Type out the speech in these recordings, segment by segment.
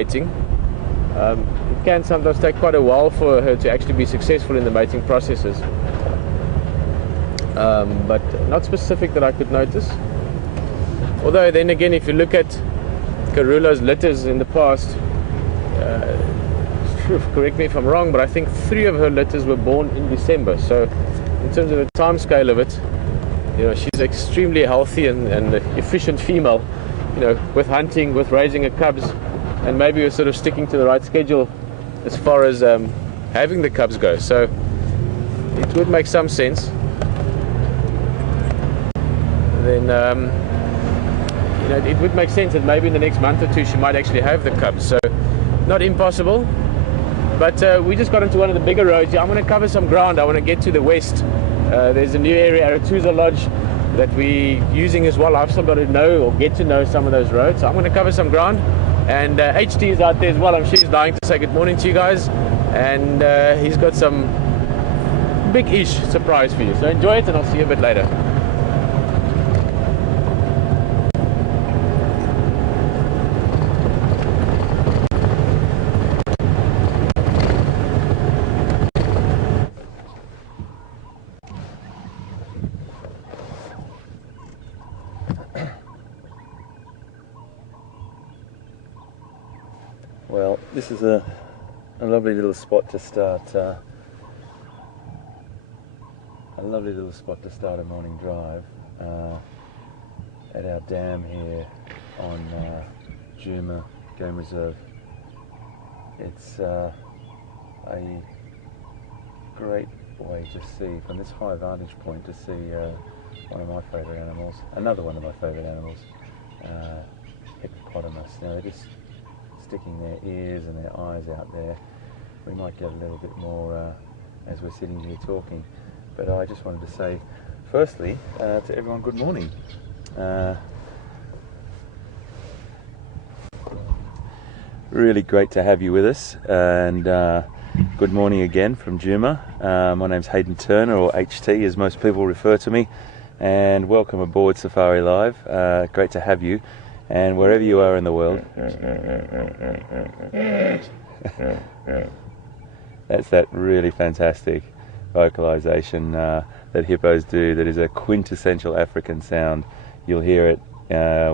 mating. It can sometimes take quite a while for her to actually be successful in the mating processes, but not specific that I could notice. Although then again, if you look at Karula's litters in the past, correct me if I'm wrong, but I think 3 of her litters were born in December. So in terms of the time scale of it, you know, she's extremely healthy and efficient female, you know, with hunting, with raising her cubs, and maybe we're sort of sticking to the right schedule as far as having the cubs go. So it would make some sense. Then you know, it would make sense that maybe in the next month or 2 she might actually have the cubs. So not impossible, but we just got into one of the bigger roads. I'm going to cover some ground. I want to get to the west. There's a new area, Aratuza Lodge, that we're using as well. I've still got to know or get to know some of those roads. So I'm going to cover some ground. And HT is out there as well. I'm sure he's dying to say good morning to you guys. And he's got some big-ish surprise for you. So enjoy it, and I'll see you a bit later. Well, this is a lovely little spot to start. A lovely little spot to start a morning drive at our dam here on Djuma Game Reserve. It's a great way to see, from this high vantage point, to see one of my favourite animals, another one of my favourite animals, hippopotamus. Now they're just sticking their ears and their eyes out there. We might get a little bit more as we're sitting here talking, but I just wanted to say firstly to everyone, good morning. Really great to have you with us, and good morning again from Djuma. My name's Hayden Turner, or HT as most people refer to me, and welcome aboard Safari Live. Great to have you. And wherever you are in the world, that's that really fantastic vocalization that hippos do, that is a quintessential African sound. You'll hear it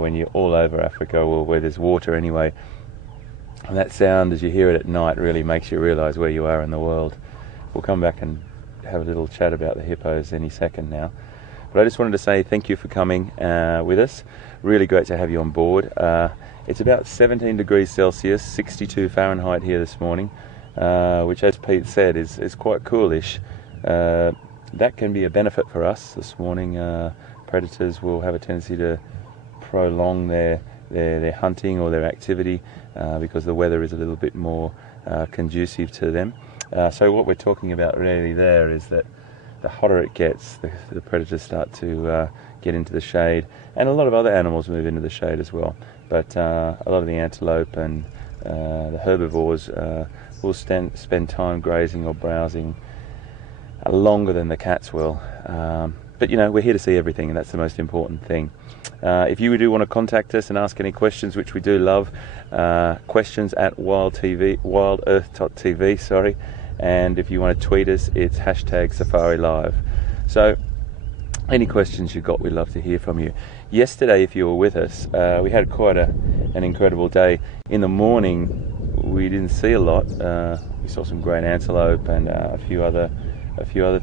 when you're all over Africa, or where there's water anyway. And that sound, as you hear it at night, really makes you realise where you are in the world. We'll come back and have a little chat about the hippos any second now. But I just wanted to say thank you for coming with us. Really great to have you on board. It's about 17 degrees Celsius, 62 Fahrenheit here this morning, which, as Pete said, is quite coolish. That can be a benefit for us this morning. Predators will have a tendency to prolong their hunting or their activity because the weather is a little bit more conducive to them. So what we're talking about really there is that the hotter it gets, the predators start to get into the shade, and a lot of other animals move into the shade as well. But a lot of the antelope and the herbivores will spend time grazing or browsing longer than the cats will. But you know, we're here to see everything, and that's the most important thing. If you do want to contact us and ask any questions, which we do love, questions at WildEarthTV, sorry. And if you want to tweet us, it's hashtag Safari Live. So any questions you've got, we'd love to hear from you. Yesterday, if you were with us, we had quite an incredible day. In the morning, we didn't see a lot. We saw some great antelope and a few other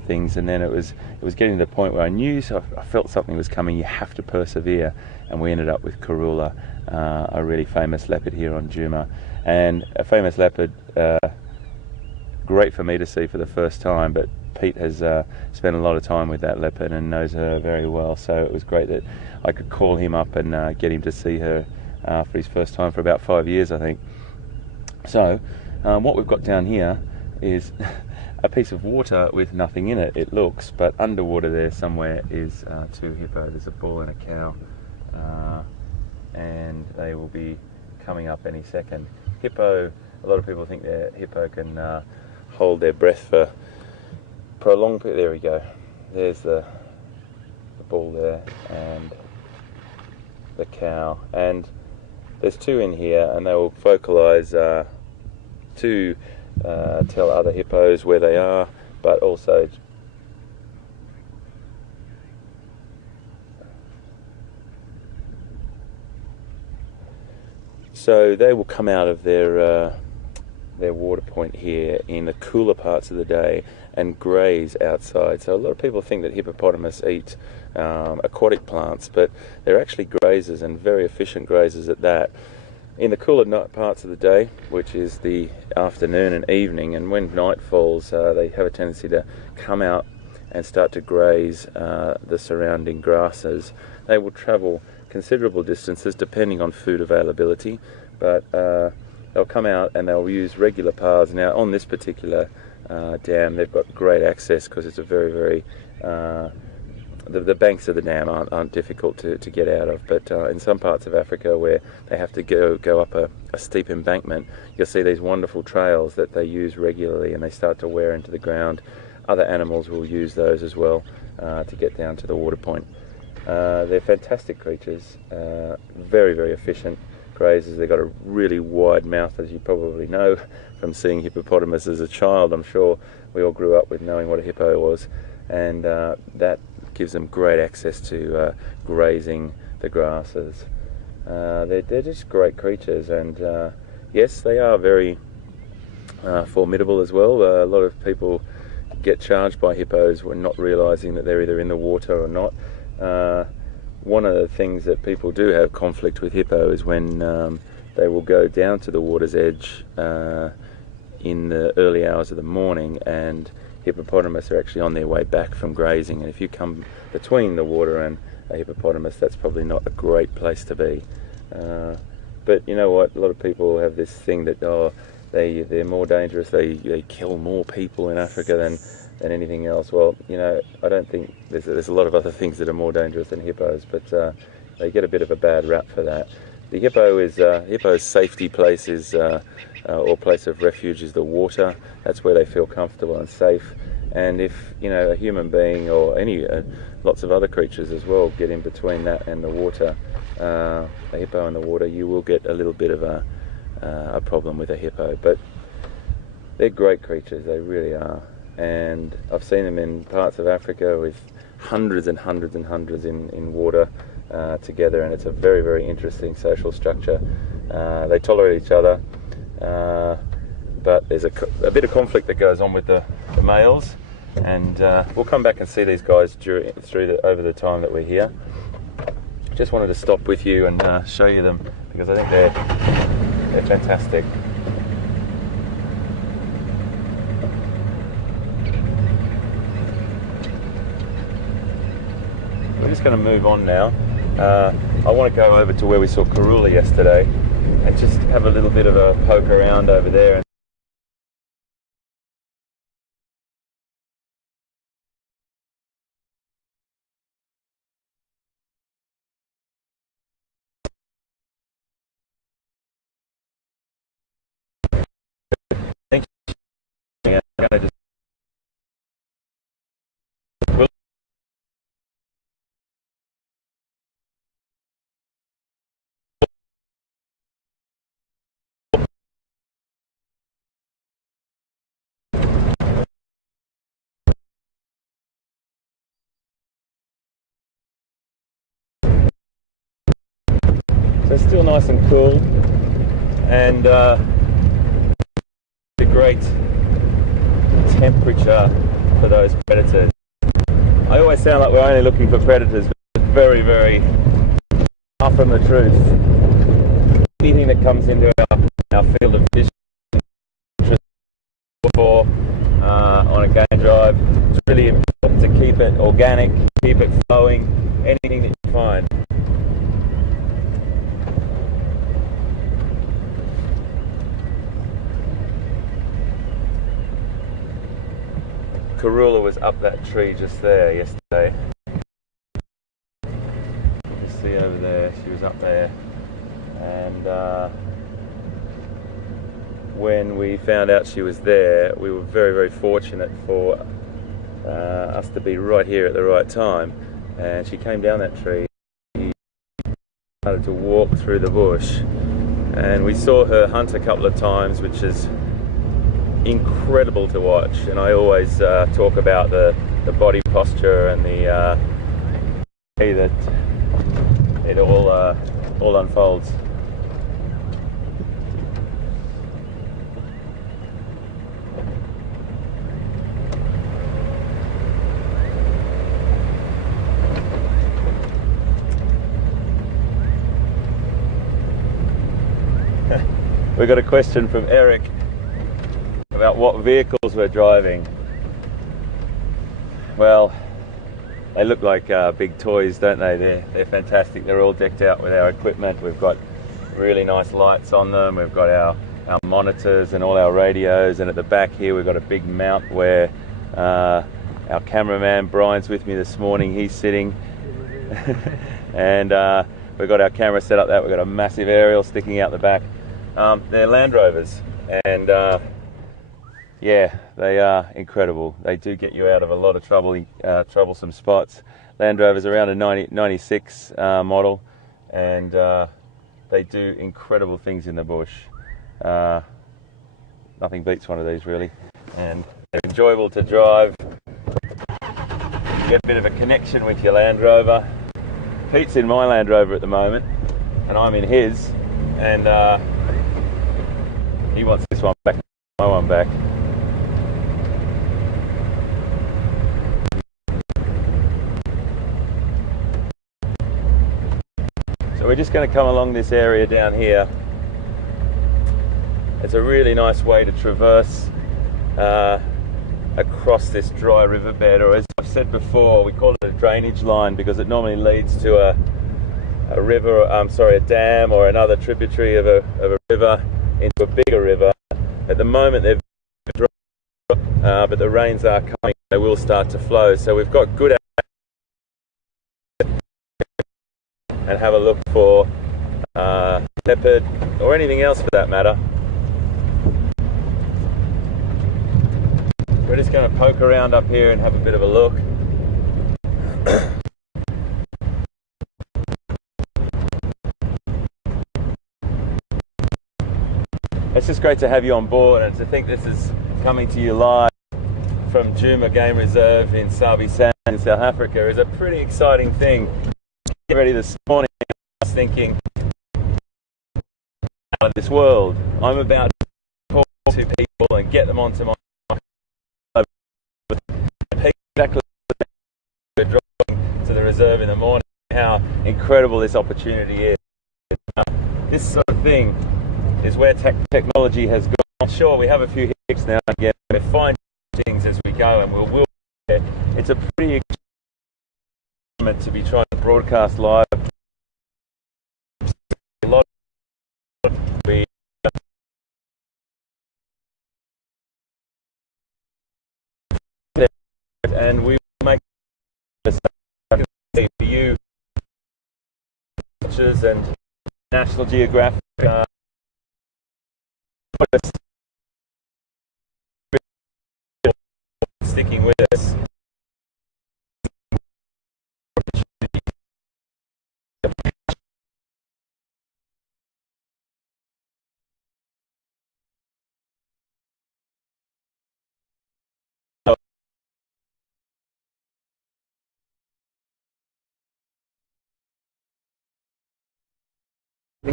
things, and then it was getting to the point where I knew, so I felt something was coming. You have to persevere, and we ended up with Karula, a really famous leopard here on Djuma, and a famous leopard. Great for me to see for the first time, but Pete has spent a lot of time with that leopard and knows her very well, so it was great that I could call him up and get him to see her for his first time for about 5 years, I think. So what we've got down here is a piece of water with nothing in it, it looks, but underwater there somewhere is 2 hippo. There's a bull and a cow, and they will be coming up any second. Hippo, a lot of people think that hippo can hold their breath for a long period. There we go. There's the bull there and the cow, and there's two in here, and they will vocalize to tell other hippos where they are, but also so they will come out of their water point here in the cooler parts of the day and graze outside. So a lot of people think that hippopotamus eat aquatic plants, but they're actually grazers, and very efficient grazers at that. In the cooler parts of the day, which is the afternoon and evening, and when night falls, they have a tendency to come out and start to graze the surrounding grasses. They will travel considerable distances depending on food availability, but they'll come out and they'll use regular paths. Now on this particular dam, they've got great access because it's a very the banks of the dam aren't difficult to get out of, but in some parts of Africa where they have to go up a steep embankment, you'll see these wonderful trails that they use regularly, and they start to wear into the ground. Other animals will use those as well to get down to the water point. They're fantastic creatures, very efficient grazers. They've got a really wide mouth, as you probably know from seeing hippopotamus as a child. I'm sure we all grew up with knowing what a hippo was, and that gives them great access to grazing the grasses. They're just great creatures, and yes, they are very formidable as well. A lot of people get charged by hippos when not realizing that they're either in the water or not. One of the things that people do have conflict with hippo is when they will go down to the water's edge in the early hours of the morning, and hippopotamus are actually on their way back from grazing, and if you come between the water and a hippopotamus, that's probably not a great place to be. But you know what, a lot of people have this thing that they're more dangerous, they kill more people in Africa than anything else. Well, you know, I don't think there's a lot of other things that are more dangerous than hippos, but they get a bit of a bad rap for that. The hippo's safety place is or place of refuge is the water. That's where they feel comfortable and safe. And if you know a human being or any lots of other creatures as well get in between that and the water, a hippo and the water, you will get a little bit of a problem with a hippo. But they're great creatures, they really are. And I've seen them in parts of Africa with hundreds and hundreds and hundreds in water together, and it's a very interesting social structure. They tolerate each other, but there's a bit of conflict that goes on with the males, and we'll come back and see these guys over the time that we're here. Just wanted to stop with you and show you them because I think they're fantastic. We're just going to move on now. I want to go over to where we saw Karula yesterday and just have a little bit of a poke around over there. So it's still nice and cool, and a great temperature for those predators. I always sound like we're only looking for predators, but it's very far from the truth. Anything that comes into our field of fish for on a game drive, it's really important to keep it organic, keep it flowing, anything that you find. Karula was up that tree just there yesterday. You can see over there, she was up there. And when we found out she was there, we were very fortunate for us to be right here at the right time. And she came down that tree, started to walk through the bush, and we saw her hunt a couple of times, which is incredible to watch. And I always talk about the body posture and the way that it all unfolds. We got a question from Eric about what vehicles we're driving. Well, they look like big toys, don't they? They're fantastic. They're all decked out with our equipment. We've got really nice lights on them. We've got our monitors and all our radios, and at the back here we've got a big mount where our cameraman Brian's with me this morning. He's sitting and we've got our camera set up there. We've got a massive aerial sticking out the back. They're Land Rovers, and yeah, they are incredible. They do get you out of a lot of troublesome spots. Land Rover's around a 96 model, and they do incredible things in the bush. Nothing beats one of these, really, and they're enjoyable to drive. You get a bit of a connection with your Land Rover. Pete's in my Land Rover at the moment, and I'm in his, and he wants this one back, my one back. So we're just going to come along this area down here. It's a really nice way to traverse across this dry riverbed, or as I've said before, we call it a drainage line because it normally leads to a river, a dam or another tributary of a river into a bigger river. At the moment they're dry, but the rains are coming, they will start to flow. So we've got good and have a look for leopard or anything else for that matter. We're just going to poke around up here and have a bit of a look. It's just great to have you on board, and to think this is coming to you live from Djuma Game Reserve in Sabi Sand in South Africa is a pretty exciting thing. Get ready this morning, I was thinking, out of this world, I'm about to talk to people and get them onto my exactly driving to the reserve in the morning, how incredible this opportunity is. This sort of thing is where technology has gone. Sure, we have a few hiccups now and again, we're finding things as we go, and we'll it's a pretty experiment to be trying to broadcast live. A lot of and we make for you and National Geographic sticking with us.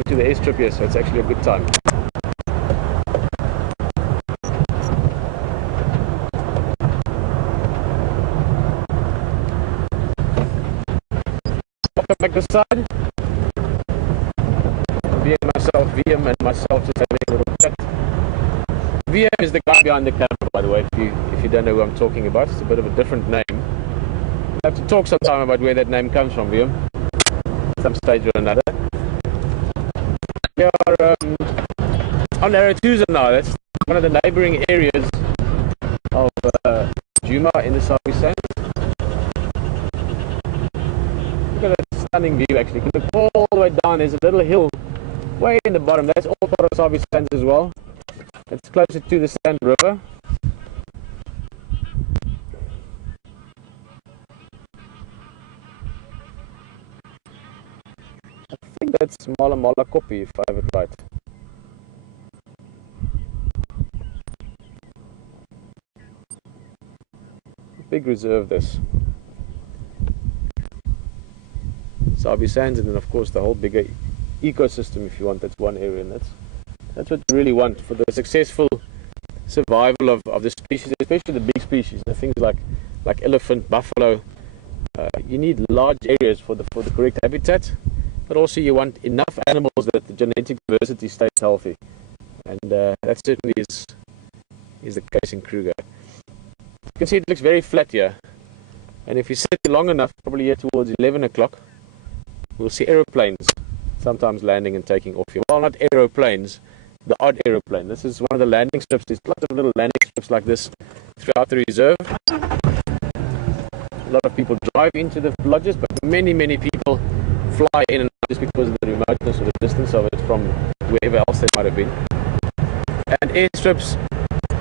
To the airstrip here, so it's actually a good time. Welcome back this side. VM and myself just having a little chat. VM is the guy behind the camera, by the way, if you don't know who I'm talking about. It's a bit of a different name. We'll have to talk sometime about where that name comes from, VM, some stage or another. We are on Arathusa now. That's one of the neighbouring areas of Djuma in the Sabi Sands. Look at that stunning view actually. You can look all the way down. There's a little hill way in the bottom. That's all part of Sabi Sands as well. It's closer to the Sand River. I think that's Mala Mala Kopi, if I have it right. big reserve this. Sabi Sands, and then of course the whole bigger ecosystem, if you want. That's one area, and that's what you really want for the successful survival of the species, especially the big species, the things like elephant, buffalo. You need large areas for the correct habitat, but also you want enough animals that the genetic diversity stays healthy, and that certainly is the case in Kruger. You can see it looks very flat here, and if you sit long enough, probably here towards 11 o'clock, we'll see aeroplanes sometimes landing and taking off here. Well, not aeroplanes, the odd aeroplane. This is one of the landing strips. There's lots of little landing strips like this throughout the reserve. A lot of people drive into the lodges, but many people fly in and out just because of the remoteness or the distance of it from wherever else they might have been. And airstrips,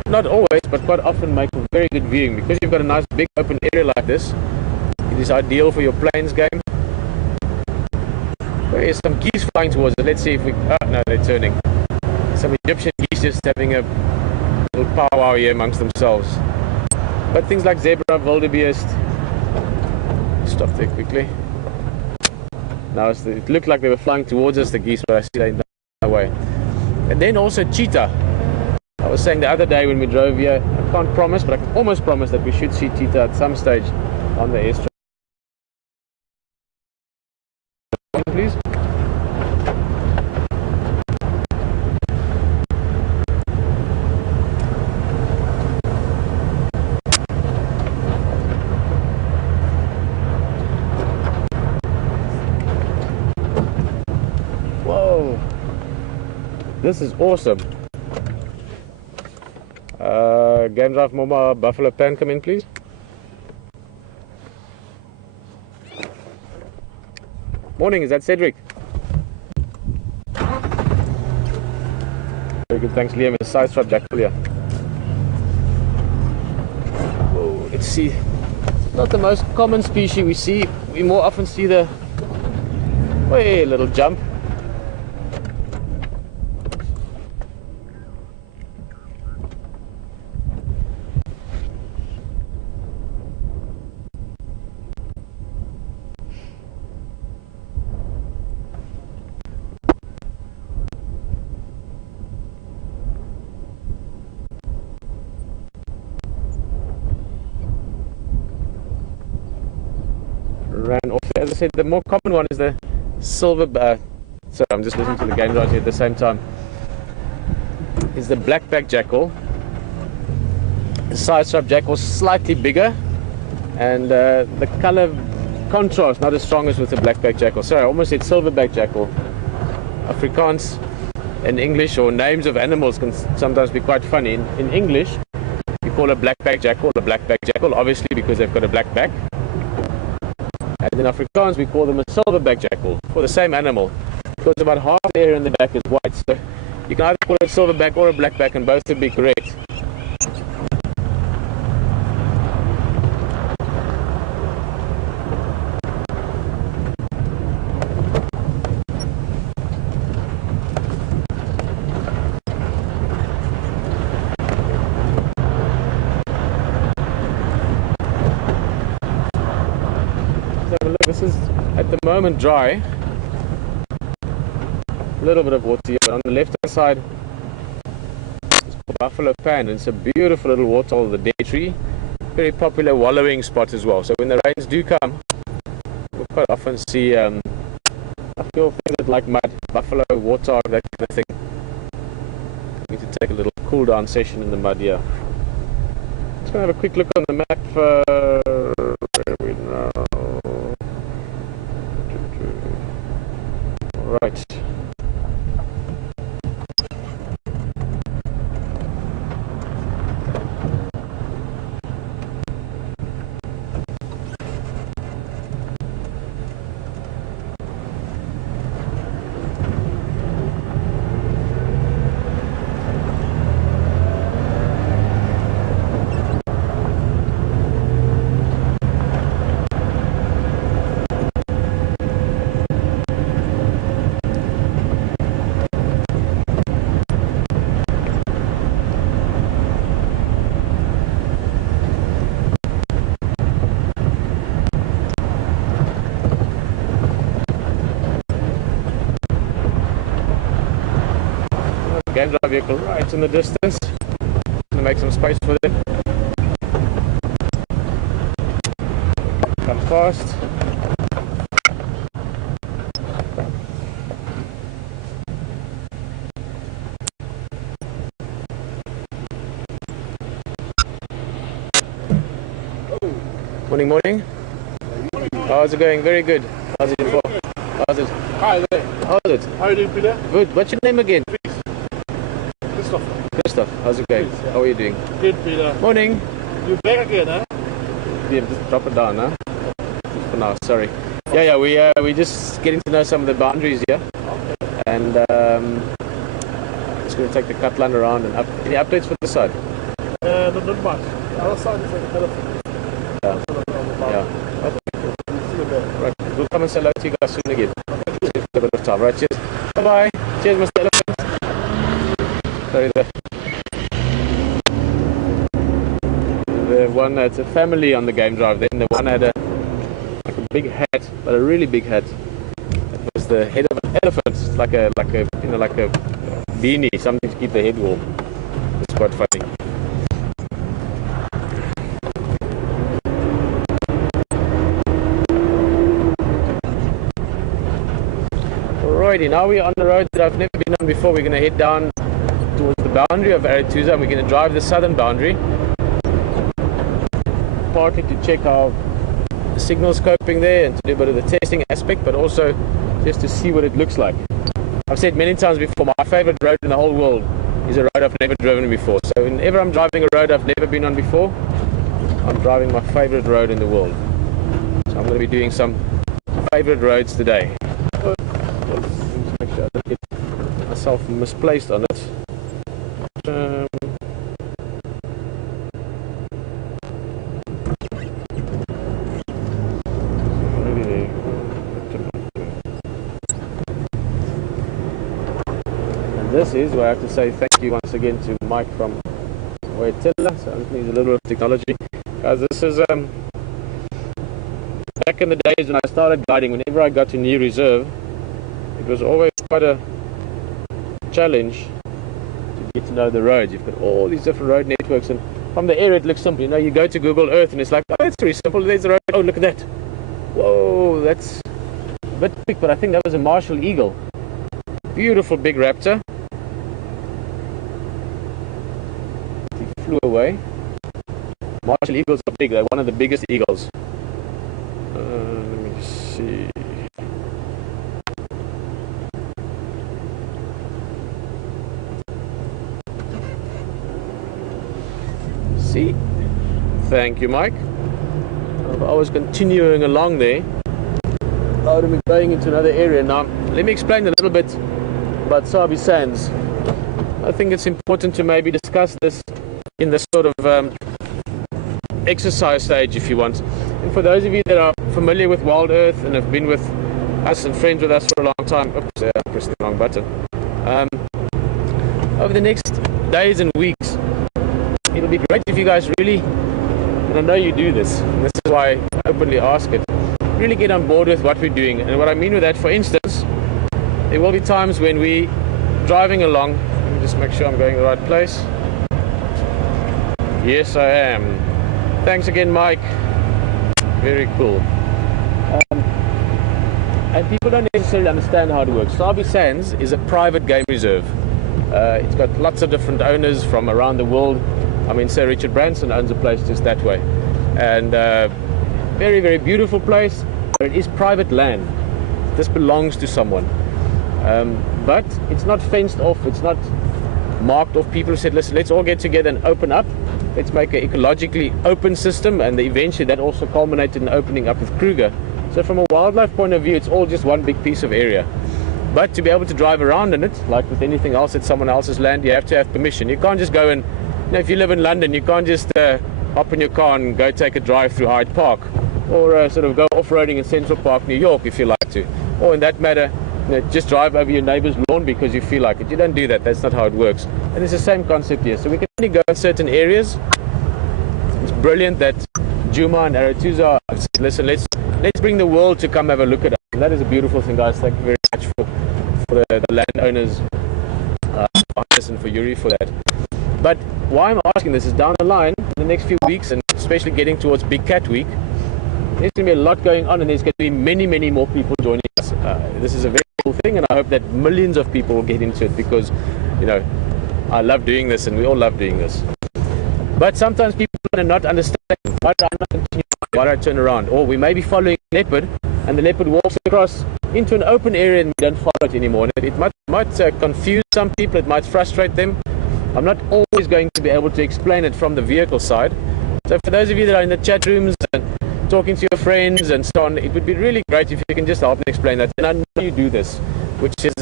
not always, but quite often make for very good viewing. Because you've got a nice big open area like this, it is ideal for your planes game. There is some geese flying towards it. Let's see if we... Oh, no, they're turning. Some Egyptian geese just having a little powwow here amongst themselves. But things like zebra, wildebeest... Stop there quickly. Now it looked like they were flying towards us, the geese, but I see they're no way. And then also cheetah. I was saying the other day when we drove here, I can't promise, but I can almost promise that we should see cheetah at some stage on the airstrip. Please. Whoa, this is awesome. Game Drive Mobile Buffalo Pan, come in please. Morning, is that Cedric? Very good, thanks Liam. It's a side strap jackal here. Whoa, let's see. Not the most common species we see. We more often see the way little jump. Ran off. As I said, the more common one is the silver. Sorry, I'm just listening to the game right here at the same time. Is the black-backed jackal. The side-striped jackal slightly bigger, and the color contrast not as strong as with the black-backed jackal. Sorry, I almost said silver-backed jackal. Afrikaans and English or names of animals can sometimes be quite funny. In English, you call a black-backed jackal a black-backed jackal, obviously because they've got a black back. And in Afrikaans, we call them a silverback jackal for the same animal, because about half the area in the back is white. So you can either call it a silverback or a blackback, and both would be correct. This is at the moment dry, a little bit of water here, but on the left hand side is Buffalo Pan, and it's a beautiful little waterhole, the dead tree, very popular wallowing spot as well. So when the rains do come, we'll quite often see I feel things like mud, buffalo, warthog, that kind of thing. We need to take a little cool down session in the mud here. Just going to have a quick look on the map for where are we now? Right. game drive vehicle right in the distance. Gonna make some space for them. Come fast. Morning, morning. How's it going? Very good. How's it for? How's it? Hi there. How's it? How are you doing, Peter? Good. What's your name again? Christopher. Christoph. How's it going? Please, yeah. How are you doing? Good, Peter. Morning. You're back again, huh? Yeah, just drop it down, huh? Just for now, sorry. Yeah, we just getting to know some of the boundaries here. Okay. And just going to take the cut line around and up. Any updates for the side? Not much. The other side is like elephant. Yeah. Okay. Right. We'll come and say hello to you guys soon again. Just give a bit of time. Right, cheers. Bye-bye. Cheers, Mr. Elephant. Sorry, the one, it's a family on the game drive. Then the one had a big hat, but a really big hat. It was the head of an elephant. It's like a beanie, something to keep the head warm. It's quite funny. Alrighty, now we're on the road that I've never been on before. We're going to head down towards the boundary of Aretusa, and we're going to drive the southern boundary. Partly to check our signal scoping there and to do a bit of the testing aspect, but also just to see what it looks like. I've said many times before, my favorite road in the whole world is a road I've never driven before. So whenever I'm driving a road I've never been on before, I'm driving my favorite road in the world. So I'm going to be doing some favorite roads today. Just make sure I don't get myself misplaced on it. This is where I have to say thank you once again to Mike from WildEarthTV. So I just need a little bit of technology. Guys, this is back in the days when I started guiding, whenever I got to New Reserve, it was always quite a challenge to get to know the roads. You've got all these different road networks, and from the area it looks simple. You know, you go to Google Earth and it's like, oh, it's very simple. There's the road. Oh, look at that. Whoa, that's a bit quick, but I think that was a Marshall Eagle. Beautiful big raptor. Flew away. Marshall Eagles are big. They're one of the biggest eagles. Let me just see. See? Thank you, Mike. If I was continuing along there, I would have been going into another area. Now, let me explain a little bit about Sabi Sands. I think it's important to maybe discuss this in this sort of exercise stage, if you want. And for those of you that are familiar with Wild Earth and have been with us and friends with us for a long time, oops, I pressed the wrong button. Over the next days and weeks, it'll be great if you guys really, and I know you do this, and this is why I openly ask it, really get on board with what we're doing. And what I mean with that, for instance, there will be times when we're driving along. Let me just make sure I'm going the right place. Yes, I am. Thanks again, Mike. Very cool. And people don't necessarily understand how it works. Sabi Sands is a private game reserve. It's got lots of different owners from around the world. I mean, Sir Richard Branson owns a place just that way. And very, very beautiful place. But it is private land. This belongs to someone. But it's not fenced off. It's not marked off. People said, listen, let's all get together and open up. Let's make an ecologically open system, and eventually that also culminated in opening up with Kruger. So from a wildlife point of view, it's all just one big piece of area. But to be able to drive around in it, like with anything else at someone else's land, you have to have permission. You can't just go and, you know, if you live in London, you can't just hop in your car and go take a drive through Hyde Park, or sort of go off-roading in Central Park, New York, if you like to. Or in that matter, you know, just drive over your neighbor's lawn because you feel like it. You don't do that. That's not how it works. And it's the same concept here. So we can only go in certain areas. It's brilliant that Juma and Aretusa said, listen, let's bring the world to come have a look at it. And that is a beautiful thing, guys. Thank you very much for the landowners for Hannes and for Yuri for that. But why I'm asking this is down the line, in the next few weeks, and especially getting towards Big Cat Week, there's going to be a lot going on, and there's going to be many, many more people joining us. This is a very cool thing, and I hope that millions of people will get into it because, you know, I love doing this, and we all love doing this. But sometimes people are not understanding. Why do I not continue? Why do I turn around? Or we may be following a leopard, and the leopard walks across into an open area, and we don't follow it anymore. And it might confuse some people. It might frustrate them. I'm not always going to be able to explain it from the vehicle side. So for those of you that are in the chat rooms and talking to your friends and so on, it would be really great if you can just help me explain that. And I know you do this, which is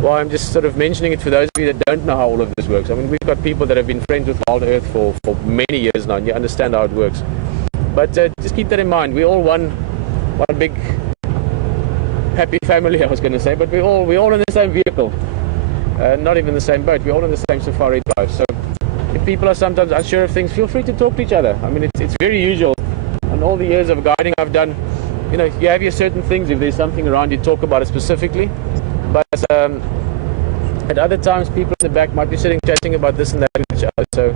why I'm just sort of mentioning it for those of you that don't know how all of this works. I mean, we've got people that have been friends with Wild Earth for many years now, and you understand how it works. But just keep that in mind. We're all one big happy family, I was going to say, but we're all in the same vehicle. Not even the same boat. We're all in the same Safari Drive. So if people are sometimes unsure of things, feel free to talk to each other. I mean, it's very usual. And all the years of guiding I've done, you know, you have your certain things. If there's something around, you talk about it specifically. But at other times, people in the back might be sitting chatting about this and that with each other. So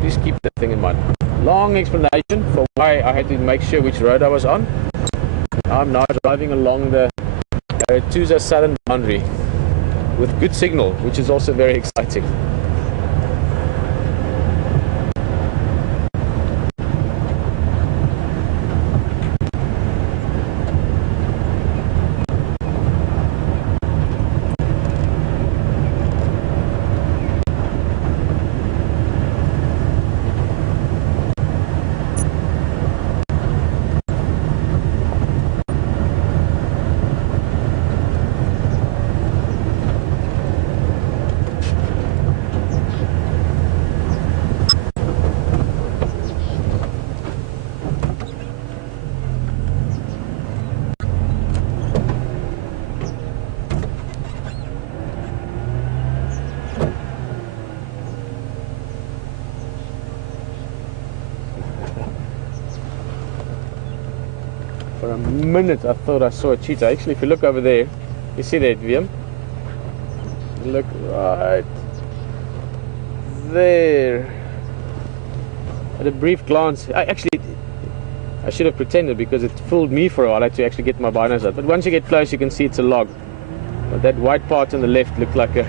please keep that thing in mind. Long explanation for why I had to make sure which road I was on. I'm now driving along the Tusa southern boundary with good signal, which is also very exciting. For a minute I thought I saw a cheetah. Actually, if you look over there, you see that, William? Look right there. At a brief glance, I should have pretended because it fooled me for a while. I had to actually get my binos out. But once you get close, you can see it's a log. But that white part on the left looked like a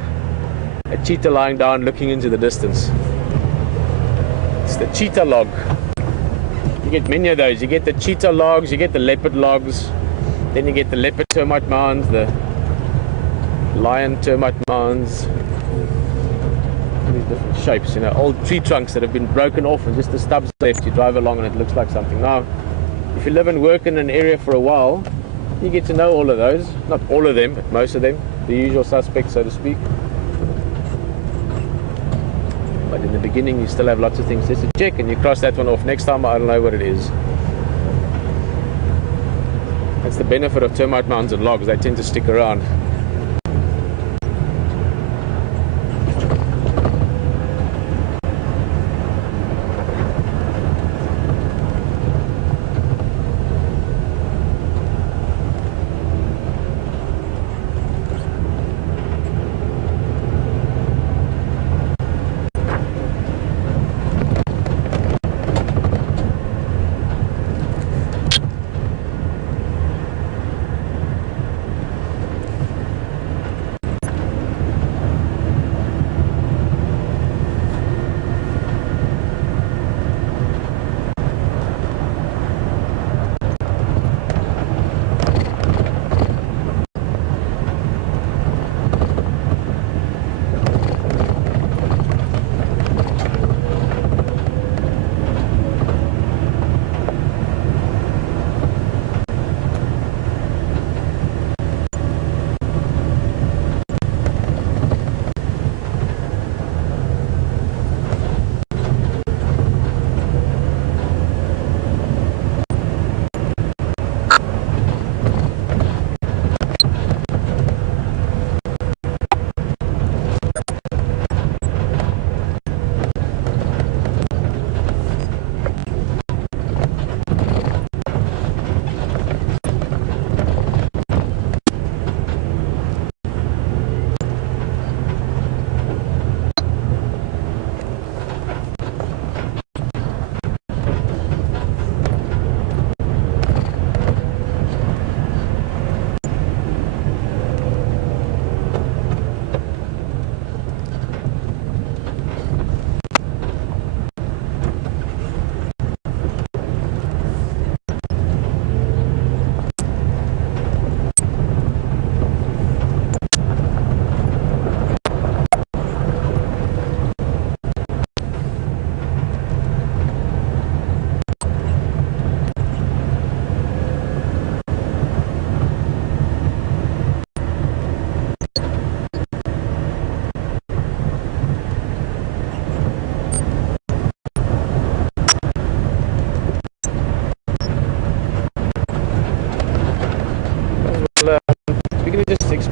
cheetah lying down looking into the distance. It's the cheetah log. You get many of those. You get the cheetah logs, you get the leopard logs, then you get the leopard termite mounds, the lion termite mounds. These different shapes, you know, old tree trunks that have been broken off and just the stubs left. You drive along and it looks like something. Now, if you live and work in an area for a while, you get to know all of those. Not all of them, but most of them. The usual suspects, so to speak. But in the beginning, you still have lots of things just to check, and you cross that one off. Next time, I don't know what it is. That's the benefit of termite mounds and logs. They tend to stick around.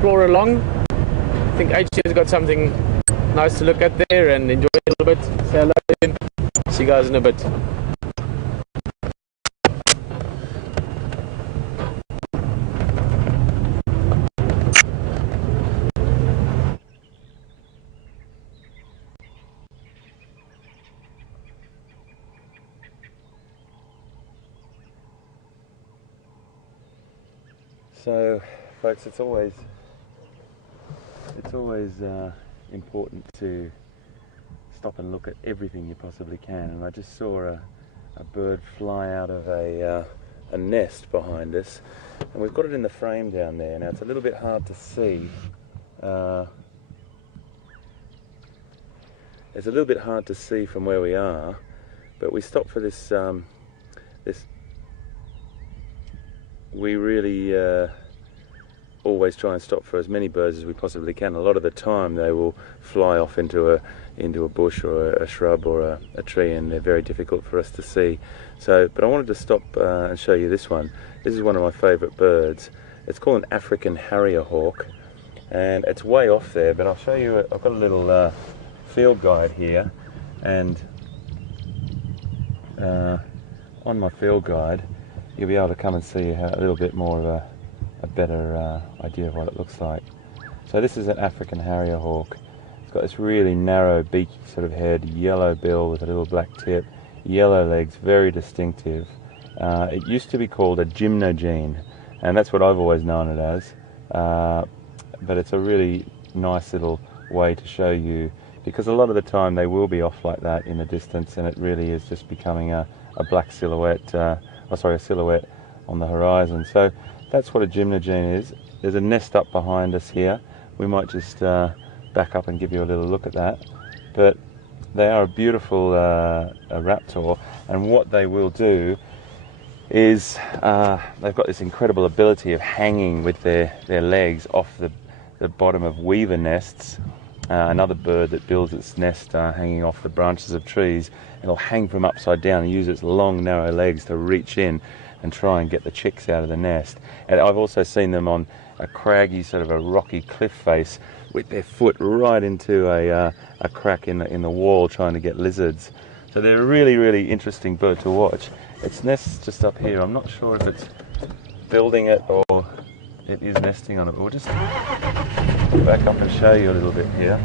explore along. I think HC's got something nice to look at there and enjoy it a little bit. Say hello to him. See you guys in a bit. So, folks, it's always important to stop and look at everything you possibly can. And I just saw a bird fly out of a nest behind us, and we've got it in the frame down there. Now it's a little bit hard to see. It's a little bit hard to see from where we are, but we stopped for this. We really always try and stop for as many birds as we possibly can. A lot of the time they will fly off into a bush or a shrub or a tree, and they're very difficult for us to see. So, but I wanted to stop and show you this one. This is one of my favourite birds. It's called an African harrier hawk, and it's way off there, but I'll show you. I've got a little field guide here, and on my field guide you'll be able to come and see a little bit more of a better idea of what it looks like. So this is an African harrier hawk. It's got this really narrow beaky sort of head, yellow bill with a little black tip, yellow legs, very distinctive. It used to be called a gymnogene, and that's what I've always known it as, but it's a really nice little way to show you, because a lot of the time they will be off like that in the distance, and it really is just becoming a black silhouette, a silhouette on the horizon. So that's what a gymnogene is. There's a nest up behind us here. We might just back up and give you a little look at that. But they are a beautiful a raptor, and what they will do is they've got this incredible ability of hanging with their legs off the bottom of weaver nests. Another bird that builds its nest hanging off the branches of trees. It'll hang from upside down and use its long narrow legs to reach in and try and get the chicks out of the nest. And I've also seen them on a craggy, sort of a rocky cliff face, with their foot right into a crack in the wall, trying to get lizards. So they're a really, really interesting bird to watch. Its nest's just up here. I'm not sure if it's building it or it is nesting on it, but we'll just back up and show you a little bit here.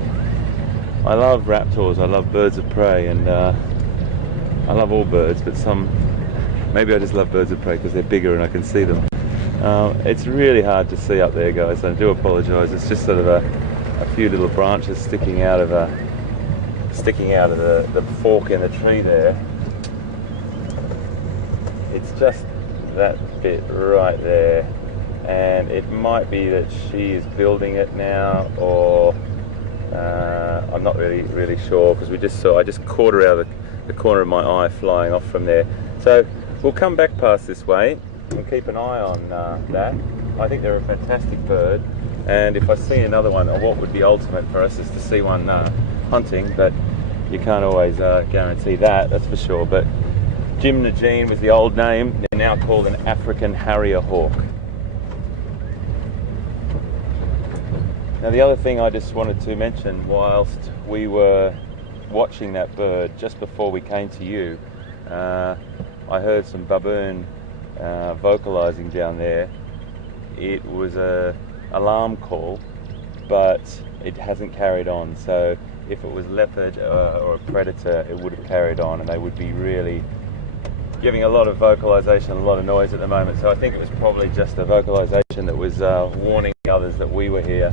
I love raptors, I love birds of prey, and I love all birds, but maybe I just love birds of prey because they're bigger and I can see them. It's really hard to see up there, guys, I do apologise. It's just sort of a few little branches sticking out of the fork in the tree there. It's just that bit right there, and it might be that she is building it now, or I'm not really sure, because I just caught her out of the corner of my eye flying off from there. So we'll come back past this way and keep an eye on that. I think they're a fantastic bird, and if I see another one, or what would be ultimate for us is to see one hunting, but you can't always guarantee that, that's for sure. But gymnogene was the old name. They're now called an African harrier hawk. Now the other thing I just wanted to mention, whilst we were watching that bird just before we came to you, I heard some baboon vocalizing down there. It was a alarm call, but it hasn't carried on. So if it was leopard or a predator, it would have carried on, and they would be really giving a lot of vocalization, a lot of noise at the moment. So I think it was probably just a vocalization that was warning others that we were here.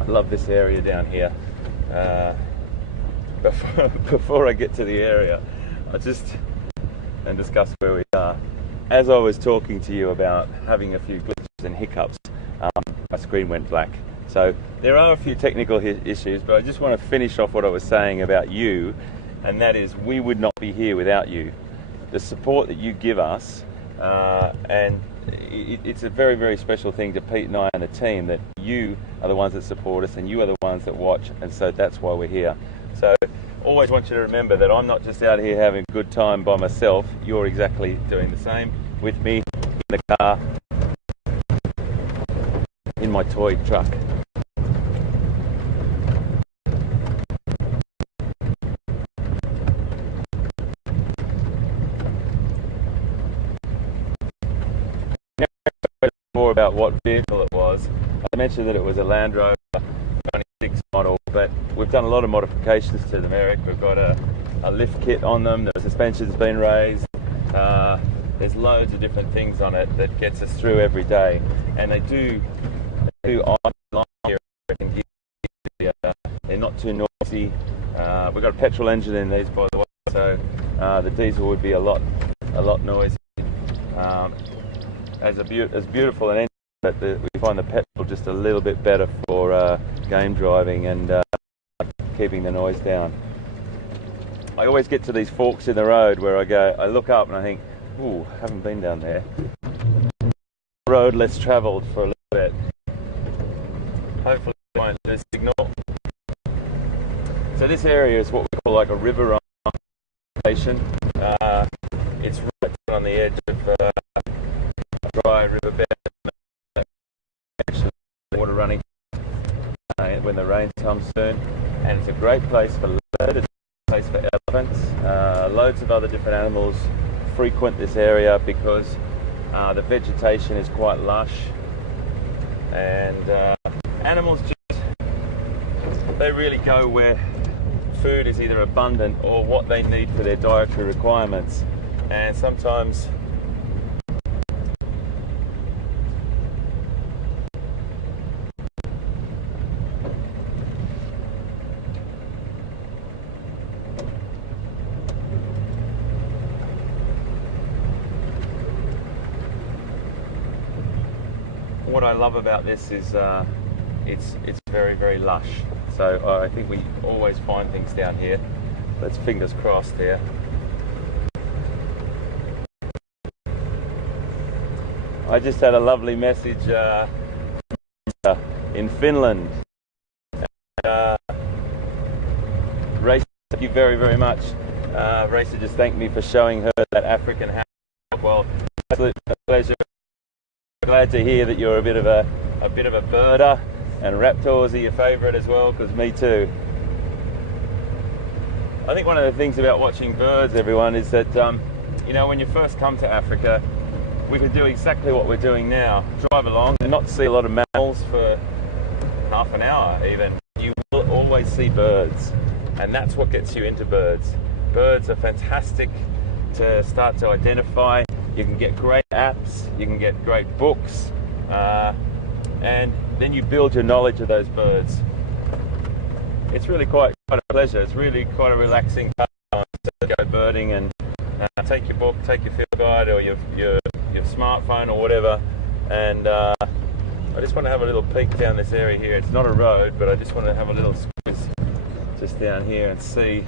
I love this area down here. Before I get to the area, and discuss where we are. As I was talking to you about having a few glitches and hiccups, my screen went black. So there are a few technical issues, but I just want to finish off what I was saying about you, and that is we would not be here without you. The support that you give us and it's a very, very special thing to Pete and I and the team, that you are the ones that support us and you are the ones that watch, and so that's why we're here. So always want you to remember that I'm not just out here having a good time by myself. You're exactly doing the same with me in the car, in my toy truck. More about what vehicle it was. I mentioned that it was a Land Rover 26 model, but we've done a lot of modifications to them, Eric. We've got a lift kit on them, the suspension's been raised, there's loads of different things on it that gets us through every day, and they do online here. They're not too noisy. We've got a petrol engine in these, by the way, so the diesel would be a lot noisy. As beautiful an engine, but we find the petrol just a little bit better for game driving and keeping the noise down. I always get to these forks in the road where I look up and I think, ooh, haven't been down there. Road less travelled for a little bit. Hopefully we won't lose signal. So this area is what we call like a river station. It's right on the edge of dry riverbed, water running when the rain comes soon, and it's a great place for leopard, it's a place for elephants. Loads of other different animals frequent this area because the vegetation is quite lush, and animals they really go where food is either abundant or what they need for their dietary requirements, and sometimes what I love about this is it's very, very lush. So I think we always find things down here. Let's fingers crossed here. I just had a lovely message in Finland. Racer, thank you very, very much. Racer just thanked me for showing her that African house. Well, absolute pleasure. Glad to hear that you're a bit of a birder, and raptors are your favourite as well, because me too. I think one of the things about watching birds, everyone, is that you know, when you first come to Africa, we could do exactly what we're doing now. Drive along and not see a lot of mammals for half an hour even. You will always see birds, and that's what gets you into birds. Birds are fantastic to start to identify. You can get great apps, you can get great books, and then you build your knowledge of those birds. It's really quite a pleasure. It's really quite a relaxing time to go birding and take your book, take your field guide or your smartphone or whatever, and I just want to have a little peek down this area here. It's not a road, but I just want to have a little squeeze just down here and see.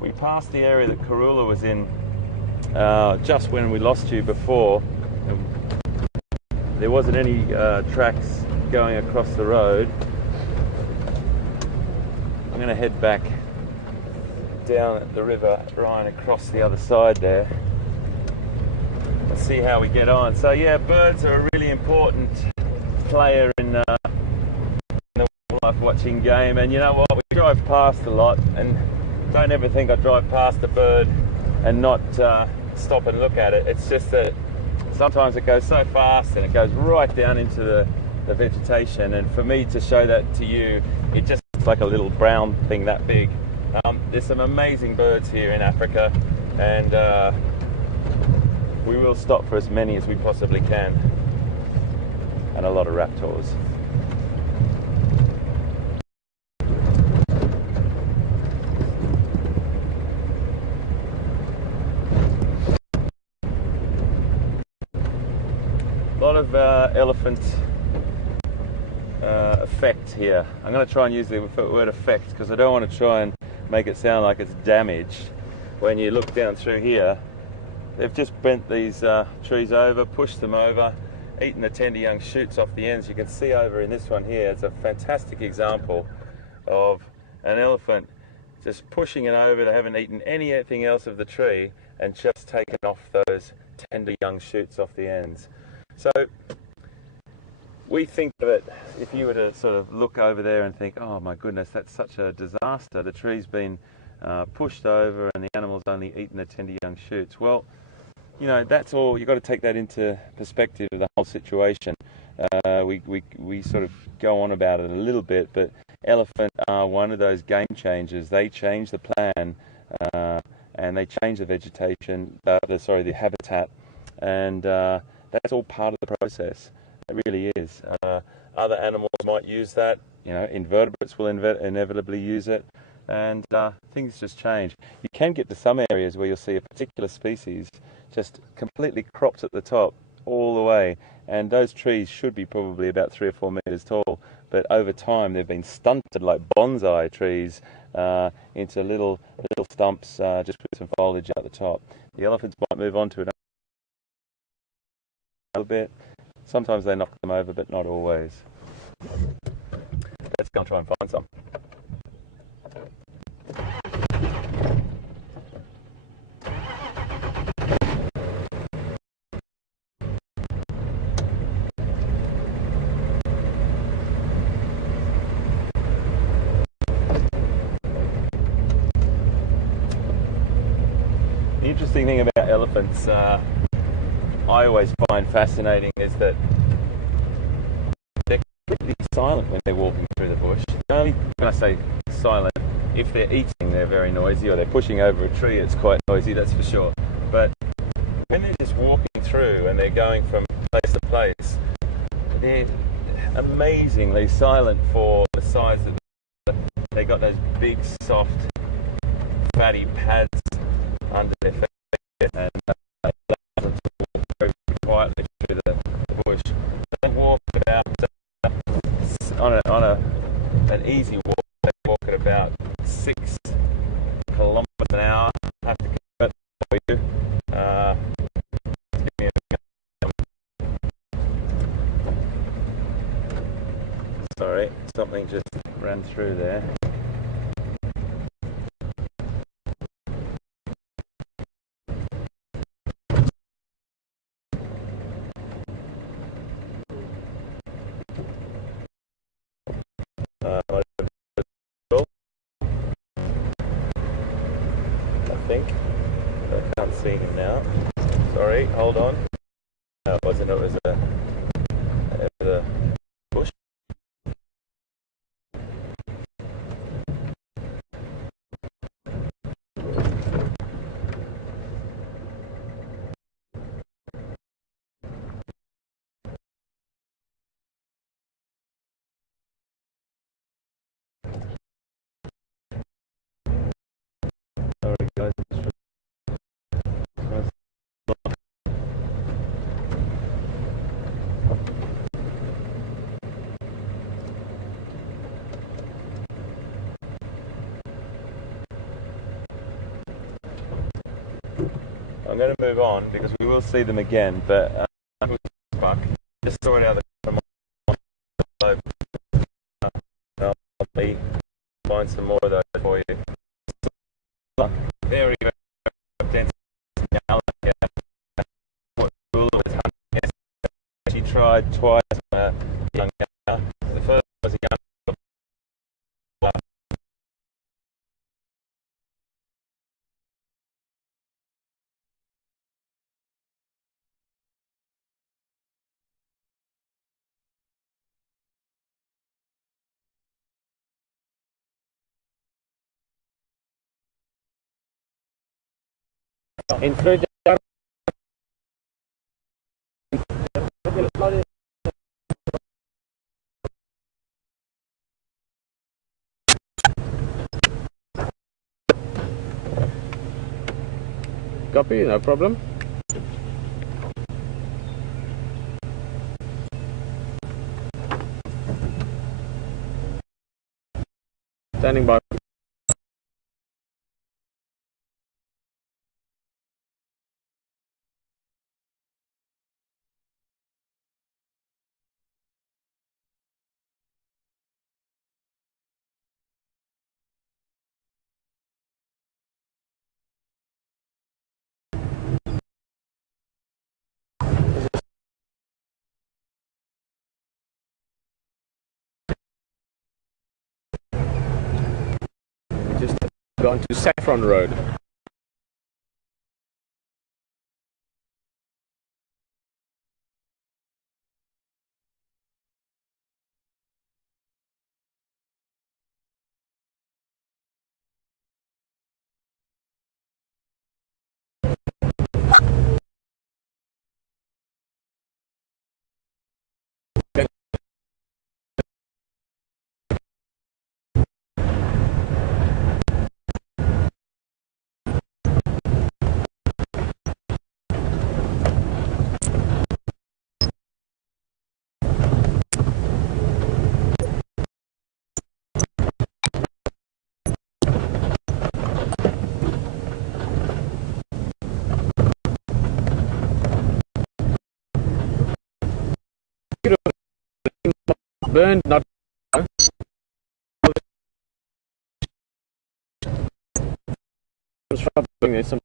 We passed the area that Karula was in just when we lost you before. There wasn't any tracks going across the road. I'm going to head back down the river, Ryan, across the other side there. Let's see how we get on. So yeah, birds are a really important player in the wildlife watching game, and you know what, we drive past a lot, and don't ever think I drive past a bird and not stop and look at it. It's just that sometimes it goes so fast and it goes right down into the vegetation, and for me to show that to you, it just looks like a little brown thing that big. There's some amazing birds here in Africa, and we will stop for as many as we possibly can, and a lot of raptors. A lot of elephant effect here. I'm going to try and use the word effect because I don't want to try and make it sound like it's damaged. When you look down through here, they've just bent these trees over, pushed them over, eaten the tender young shoots off the ends. You can see over in this one here, it's a fantastic example of an elephant just pushing it over. They haven't eaten anything else of the tree and just taken off those tender young shoots off the ends. So we think of it, if you were to sort of look over there and think, oh my goodness, that's such a disaster. The tree's been pushed over and the animal's only eaten the tender young shoots. Well, you know, that's all. You've got to take that into perspective of the whole situation. We sort of go on about it a little bit, but elephant are one of those game changers. They change the plan and they change the vegetation, the habitat, and that's all part of the process. It really is. Other animals might use that. You know, invertebrates will inevitably use it, and things just change. You can get to some areas where you'll see a particular species just completely cropped at the top all the way, and those trees should be probably about 3 or 4 meters tall, but over time they've been stunted like bonsai trees into little stumps just with some foliage at the top. The elephants might move on to it a little bit. Sometimes they knock them over, but not always. Let's go and try and find some. The interesting thing about elephants, I always find fascinating, is that they're completely silent when they're walking through the bush. Only when I say silent, if they're eating, they're very noisy, or they're pushing over a tree, it's quite noisy, that's for sure. But when they're just walking through and they're going from place to place, they're amazingly silent for the size that they got. Those big, soft, fatty pads under their feet, and allows them to walk very quietly through the bush. They walk about on an easy walk. They walk at about 6 kilometres an hour. I have to convert for you. Sorry, something just ran through there. I think. I can't see him now. Sorry, hold on. No, it wasn't. It was a bush. Sorry guys. I'm going to move on because we will see them again, but just sort out the I'll find some more of those for you. Very, very dense. She tried twice on a young cow. The first was a young. Include copy, no problem. Standing by. Just gone to Saffron Road. Burned, not. There's some.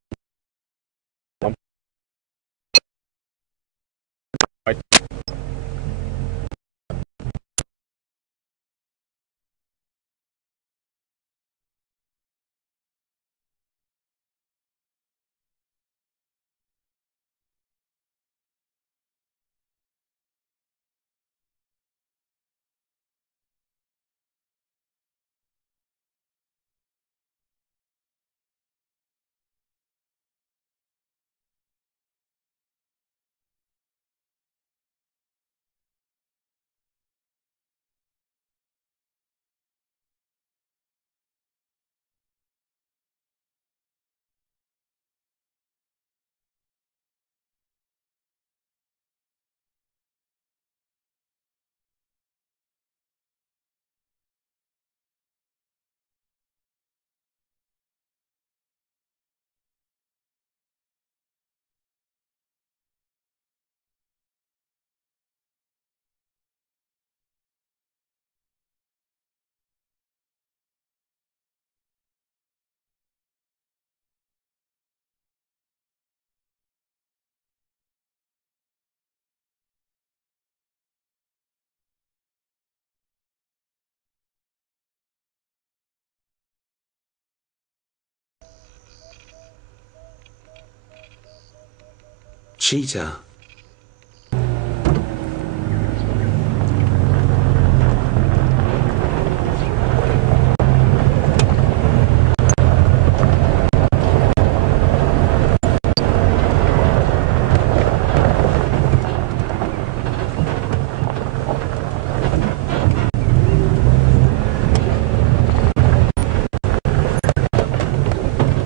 Cheetah.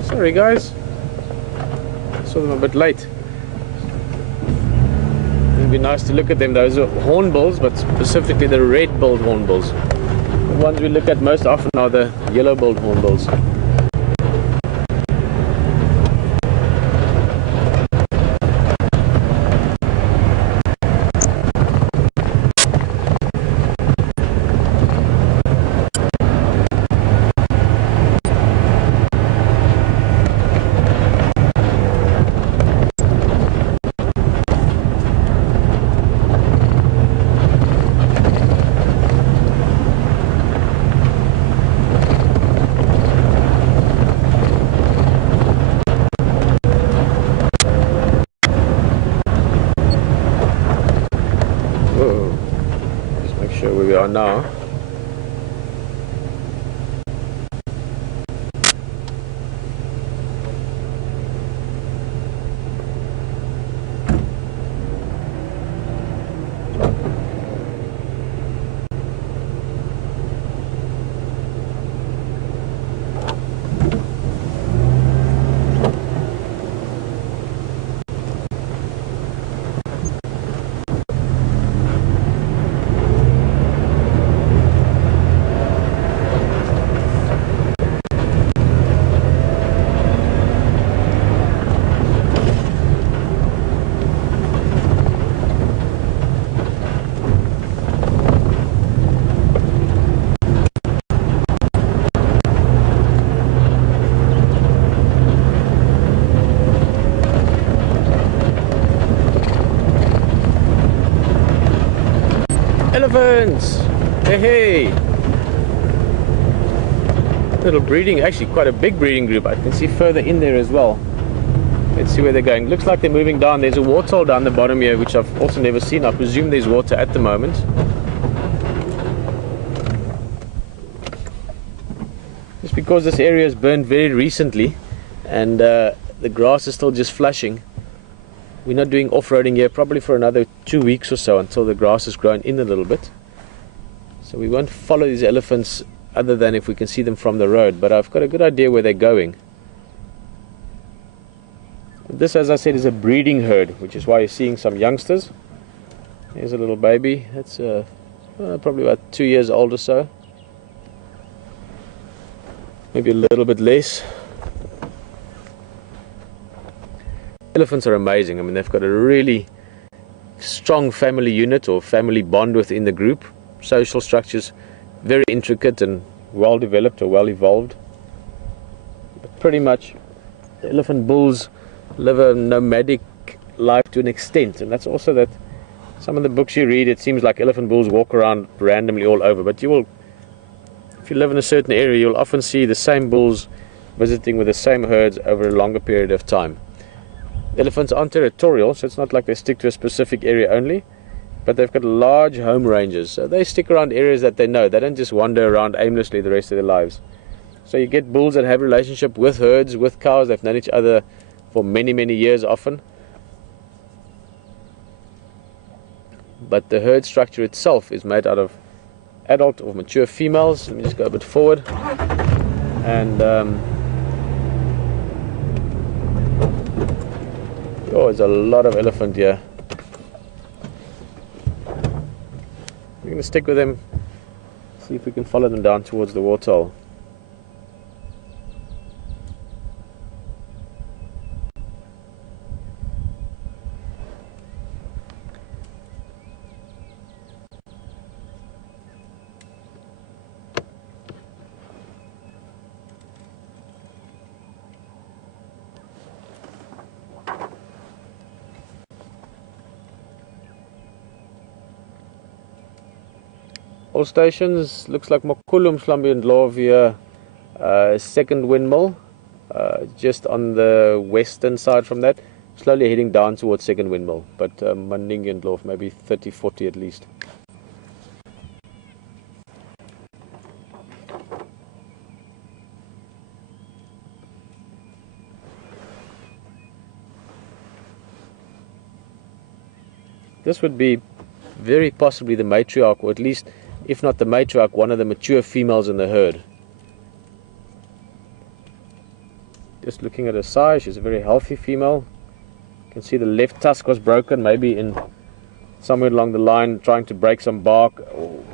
Sorry guys, saw them a bit late. It'd be nice to look at them. Those are hornbills, but specifically the red-billed hornbills. The ones we look at most often are the yellow-billed hornbills. Where we are now. elephants! Hey! Little breeding, actually quite a big breeding group. I can see further in there as well. Let's see where they're going. Looks like they're moving down. There's a waterhole down the bottom here, which I've also never seen. I presume there's water at the moment. Just because this area is burned very recently and the grass is still just flushing, we're not doing off-roading here probably for another 2 weeks or so until the grass has grown in a little bit. So we won't follow these elephants other than if we can see them from the road, but I've got a good idea where they're going. This, as I said, is a breeding herd, which is why you're seeing some youngsters. Here's a little baby. That's probably about 2 years old or so. Maybe a little bit less. Elephants are amazing. I mean, they've got a really strong family unit or family bond within the group. Social structures very intricate and well developed or well evolved. But pretty much the elephant bulls live a nomadic life to an extent, and that's also that some of the books you read, it seems like elephant bulls walk around randomly all over, but you will, if you live in a certain area, you'll often see the same bulls visiting with the same herds over a longer period of time. Elephants aren't territorial, so it's not like they stick to a specific area only, but they've got large home ranges, so they stick around areas that they know. They don't just wander around aimlessly the rest of their lives. So you get bulls that have a relationship with herds, with cows. They've known each other for many, many years often. But the herd structure itself is made out of adult or mature females. Let me just go a bit forward. And oh, there's a lot of elephant here. We're going to stick with them, see if we can follow them down towards the waterhole. All stations, looks like Mokulu, Mhlambi and Nov here, second windmill, just on the western side from that, slowly heading down towards second windmill, but Maningi and Nov maybe 30-40 at least. This would be very possibly the matriarch, or at least, if not the matriarch, one of the mature females in the herd. Just looking at her size, she's a very healthy female. You can see the left tusk was broken, maybe in somewhere along the line trying to break some bark or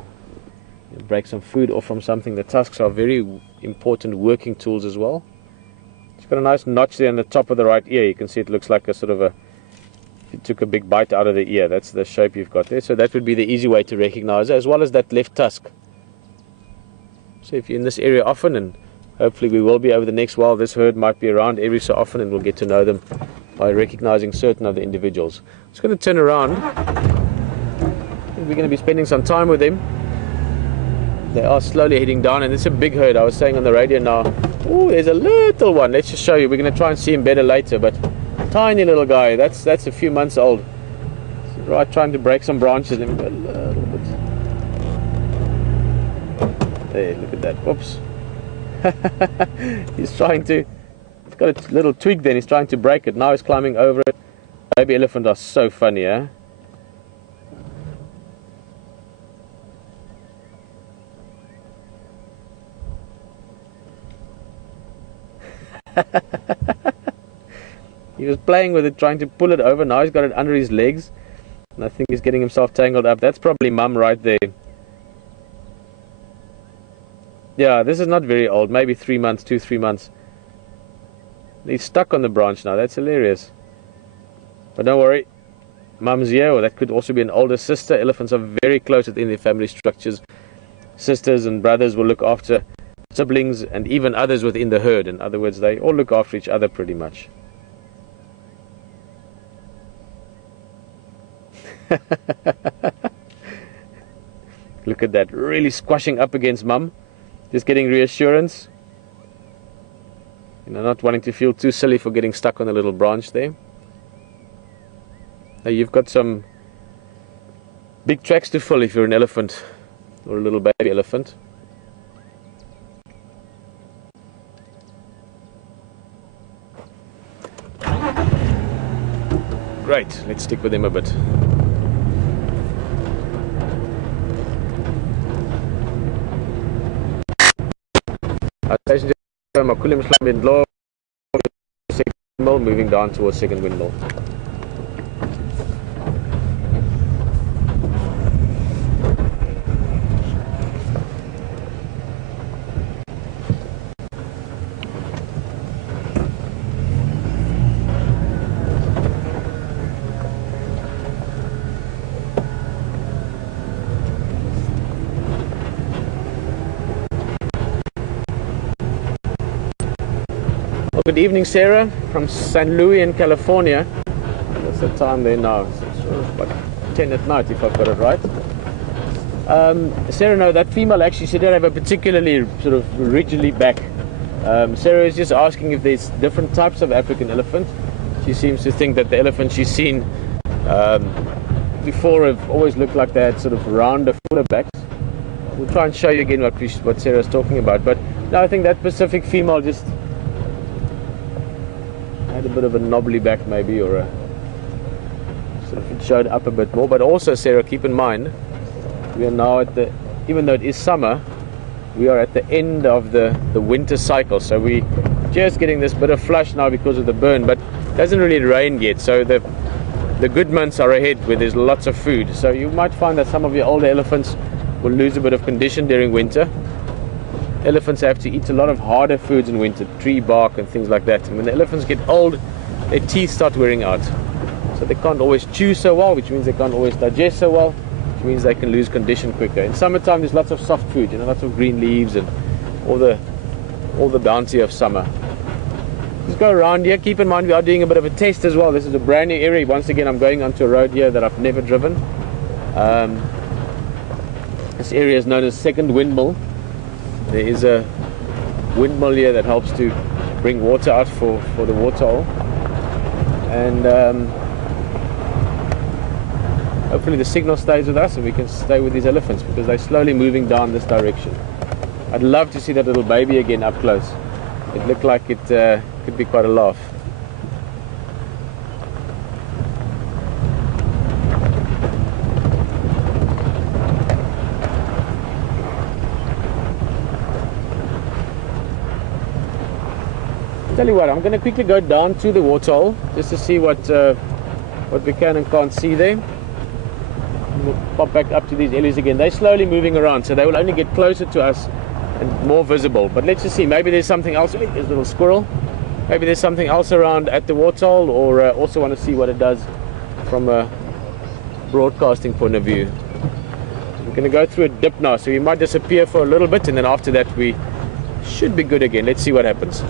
break some food off from something. The tusks are very important working tools as well. She's got a nice notch there in the top of the right ear. You can see it looks like a sort of a, you took a big bite out of the ear. That's the shape you've got there. So that would be the easy way to recognize her, as well as that left tusk. So if you're in this area often, and hopefully we will be over the next while, this herd might be around every so often, and we'll get to know them by recognizing certain of the individuals. I'm just going to turn around. We're going to be spending some time with them. They are slowly heading down, and it's a big herd. I was saying on the radio now, oh, there's a little one. Let's just show you. We're going to try and see him better later, but tiny little guy, that's a few months old. Right, trying to break some branches. Let me go a little bit. There, look at that. Whoops. He's trying to, he's got a little twig then, he's trying to break it. Now he's climbing over it. Baby elephants are so funny, eh? He was playing with it, trying to pull it over. Now he's got it under his legs, and I think he's getting himself tangled up. That's probably mum right there. Yeah, this is not very old, maybe 3 months, 2-3 months. He's stuck on the branch now. That's hilarious. But don't worry, mum's here, or that could also be an older sister. Elephants are very close within their family structures. Sisters and brothers will look after siblings and even others within the herd. In other words, they all look after each other pretty much. Look at that, really squashing up against mum, just getting reassurance. You know, not wanting to feel too silly for getting stuck on the little branch there. Now you've got some big tracks to fill if you're an elephant or a little baby elephant. Great, let's stick with him a bit. Moving down towards second windmill. Good evening, Sarah, from San Luis in California. What's the time there now? It's like 10 at night, if I've got it right. Sarah, no, that female actually, she did have a particularly sort of rigidly back. Sarah is just asking if there's different types of African elephant. She seems to think that the elephants she's seen before have always looked like they had sort of rounder footer backs. We'll try and show you again what Sarah's talking about. But no, I think that Pacific female just had a bit of a knobbly back maybe, or a sort of, it showed up a bit more. But also, Sarah, keep in mind, we are now at the, even though it is summer, we are at the end of the winter cycle. So we just getting this bit of flush now because of the burn, but it hasn't really rained yet. So the good months are ahead where there's lots of food. So you might find that some of your older elephants will lose a bit of condition during winter. Elephants have to eat a lot of harder foods in winter, tree bark and things like that. And when the elephants get old, their teeth start wearing out. So they can't always chew so well, which means they can't always digest so well, which means they can lose condition quicker. In summertime, there's lots of soft food, you know, lots of green leaves and all the bounty of summer. Let's go around here. Keep in mind, we are doing a bit of a test as well. This is a brand new area. Once again, I'm going onto a road here that I've never driven. This area is known as Second Windmill. There is a windmill here that helps to bring water out for the water hole, and hopefully the signal stays with us and we can stay with these elephants because they're slowly moving down this direction. I'd love to see that little baby again up close. It looked like it could be quite a laugh. Tell you what, I'm going to quickly go down to the waterhole just to see what we can and can't see there. We'll pop back up to these ellies again. They're slowly moving around, so they will only get closer to us and more visible. But let's just see, maybe there's something else. There's a little squirrel. Maybe there's something else around at the waterhole, or also want to see what it does from a broadcasting point of view. We're going to go through a dip now, so we might disappear for a little bit, and then after that we should be good again. Let's see what happens.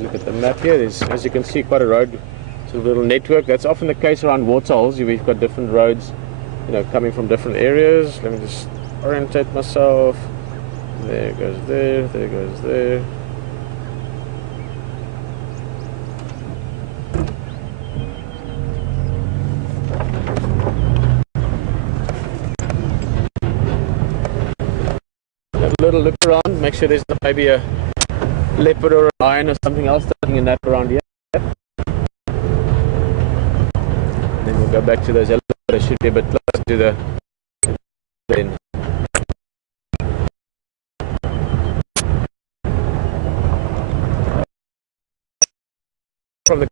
Look at the map here. There's, as you can see, quite a road, sort of little network. That's often the case around waterholes. We've got different roads, you know, coming from different areas. Let me just orientate myself. There goes there, there goes there. Have a little look around, make sure there's not maybe a leopard or a lion or something else taking a nap around here. Then we'll go back to those elephants. They should be a bit closer to the then. From the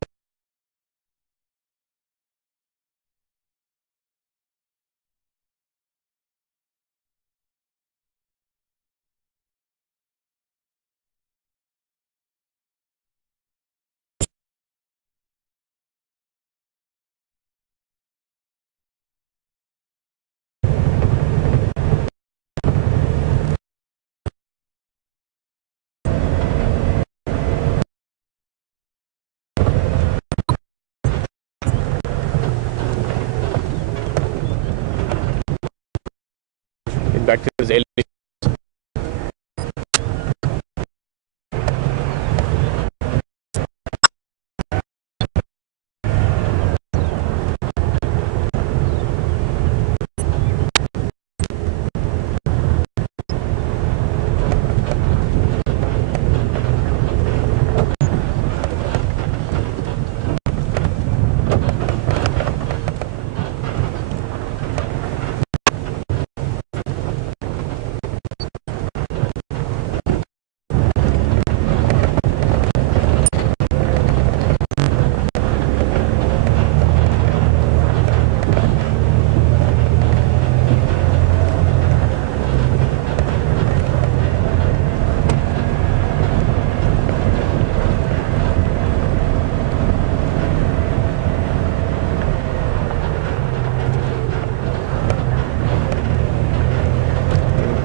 back to those elephants.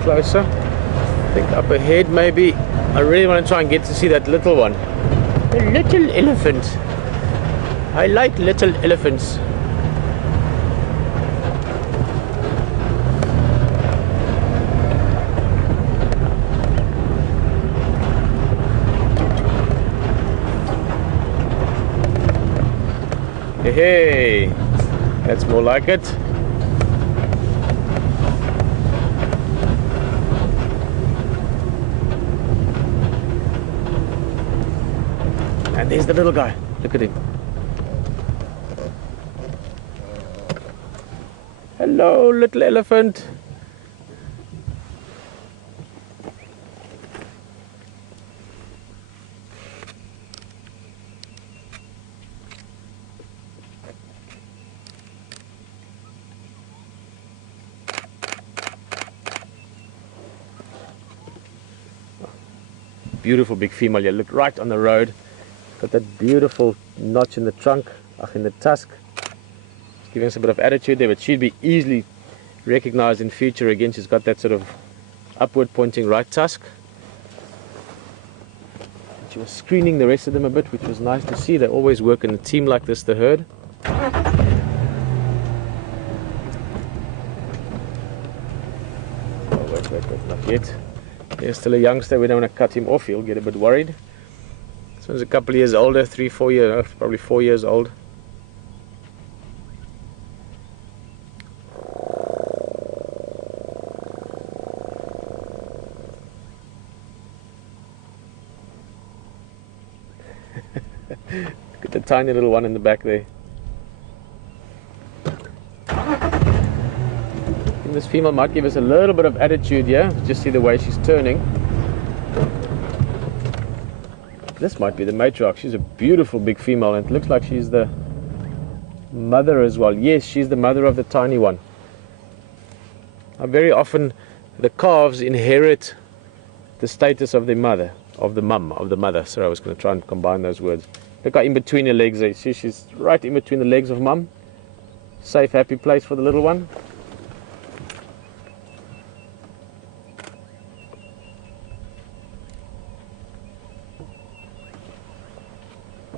Closer. I think up ahead maybe. I really want to try and get to see that little one. A little elephant. I like little elephants. Hey, that's more like it. And there's the little guy. Look at him. Hello, little elephant. Beautiful big female. You look right on the road. Got that beautiful notch in the trunk, in the tusk. Giving us a bit of attitude there, but she'd be easily recognized in future. Again, she's got that sort of upward pointing right tusk. She was screening the rest of them a bit, which was nice to see. They always work in a team like this, the herd. Oh, wait, not yet. He's still a youngster. We don't want to cut him off. He'll get a bit worried. This one's a couple of years older, 3-4 years, probably 4 years old. Look at the tiny little one in the back there. And this female might give us a little bit of attitude here. Just see the way she's turning. This might be the matriarch. She's a beautiful big female, and it looks like she's the mother as well. Yes, she's the mother of the tiny one. Very often the calves inherit the status of the mother, of the mother. Sorry, I was going to try and combine those words. Look how in between her legs there. See, she's right in between the legs of mum. Safe, happy place for the little one.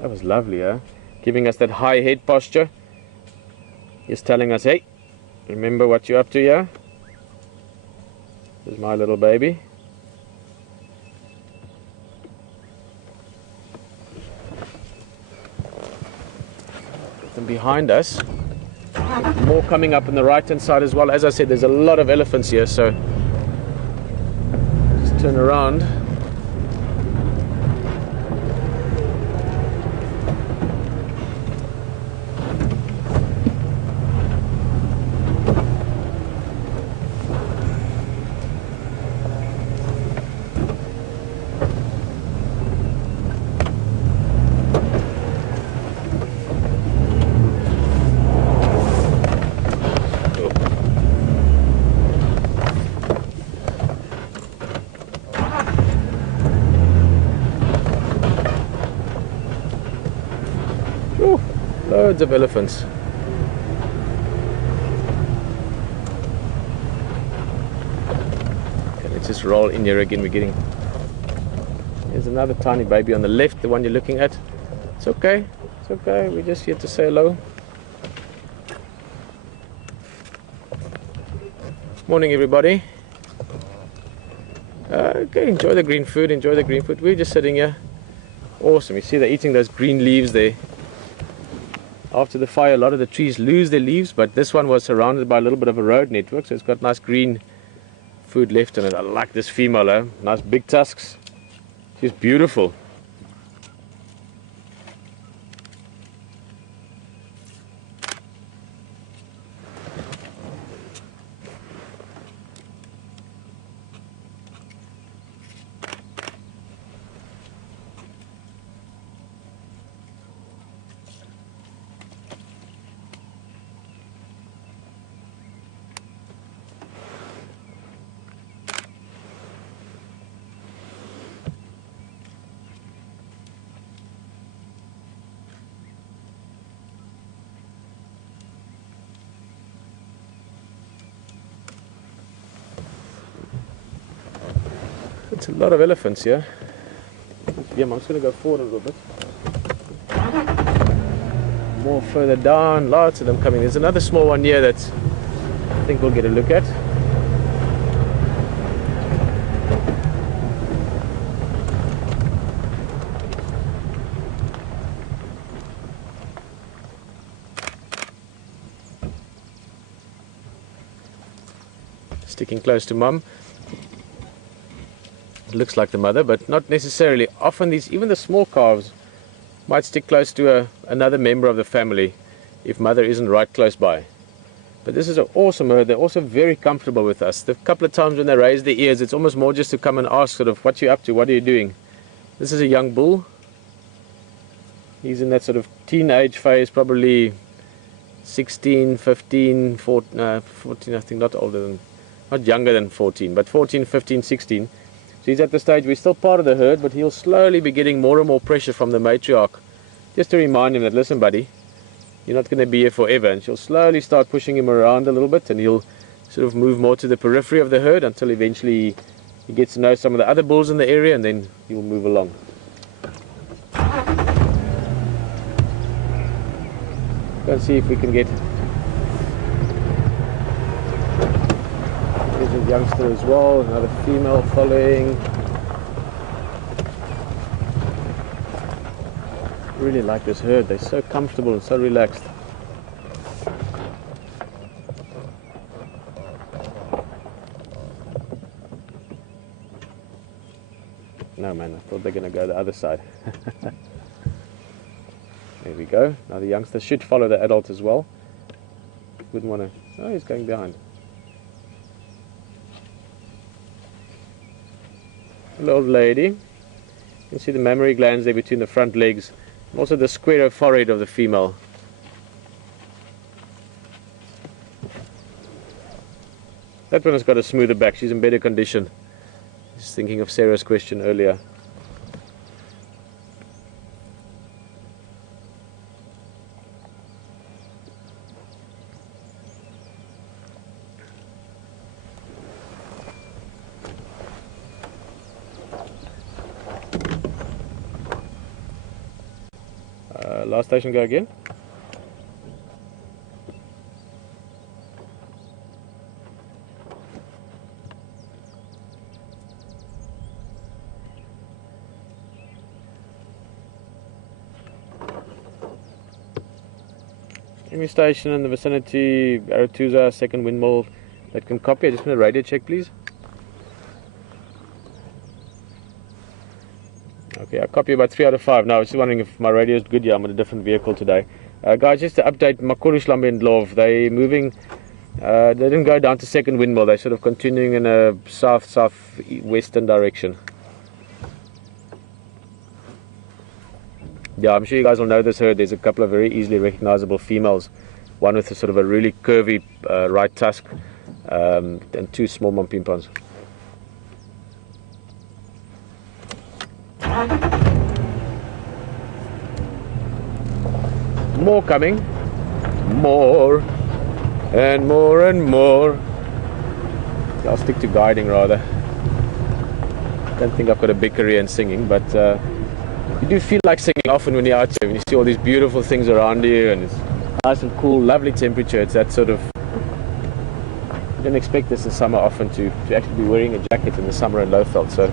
That was lovely, huh? Giving us that high head posture. Just telling us, hey, remember what you're up to here. This is my little baby. And behind us, more coming up on the right hand side as well. As I said, there's a lot of elephants here, so just turn around. Ooh, loads of elephants. Okay, let's just roll in here again. There's another tiny baby on the left, the one you're looking at. It's okay, it's okay. We're just here to say hello. Morning, everybody. Okay, enjoy the green food, We're just sitting here. Awesome. You see they're eating those green leaves there. After the fire, a lot of the trees lose their leaves, but this one was surrounded by a little bit of a road network, so it's got nice green food left in it. I like this female, nice big tusks. She's beautiful. It's a lot of elephants here. Yeah, I'm just going to go forward a little bit. More further down, lots of them coming. There's another small one here that I think we'll get a look at. Sticking close to mum. Looks like the mother, but not necessarily. Often even the small calves might stick close to another member of the family if mother isn't right close by. But this is an awesome herd. They're also very comfortable with us. The couple of times when they raise their ears, it's almost more just to come and ask sort of, what you up to, what are you doing? This is a young bull. He's in that sort of teenage phase, probably 16, 15, 14, I think, not younger than 14, but 14, 15, 16. So he's at the stage, we're still part of the herd, but he'll slowly be getting more and more pressure from the matriarch. Just to remind him that, listen buddy, you're not going to be here forever. And she'll slowly start pushing him around a little bit, and he'll sort of move more to the periphery of the herd until eventually he gets to know some of the other bulls in the area, and then he'll move along. Let's see if we can get... There's a youngster as well, another female following. Really like this herd. They're so comfortable and so relaxed. No man, I thought they're going to go the other side. There we go. Now the youngster should follow the adult as well. Wouldn't want to... Oh, he's going behind. Little old lady. You can see the mammary glands there between the front legs, and also the square forehead of the female. That one has got a smoother back. She's in better condition. Just thinking of Sarah's question earlier. Last station, go again. Any station in the vicinity, Arathusa, second windmill, that can copy. I just want a radio check, please. Okay, I copy about 3 out of 5. Now, I was just wondering if my radio is good. Yeah, I'm on a different vehicle today. Guys, just to update, Makurishlambe and Lov, they're moving. They didn't go down to second windmill. They're sort of continuing in a south-southwestern direction. Yeah, I'm sure you guys will know this herd. There's a couple of very easily recognizable females. One with a sort of a really curvy right tusk, and 2 small mampimpans. more coming. More and more and more. I'll stick to guiding rather. I don't think I've got a big career in singing, but you do feel like singing often when you're out here, when you see all these beautiful things around you and it's nice and cool, lovely temperature. It's that sort of, you don't expect this in summer often to actually be wearing a jacket in the summer in Lowveld. So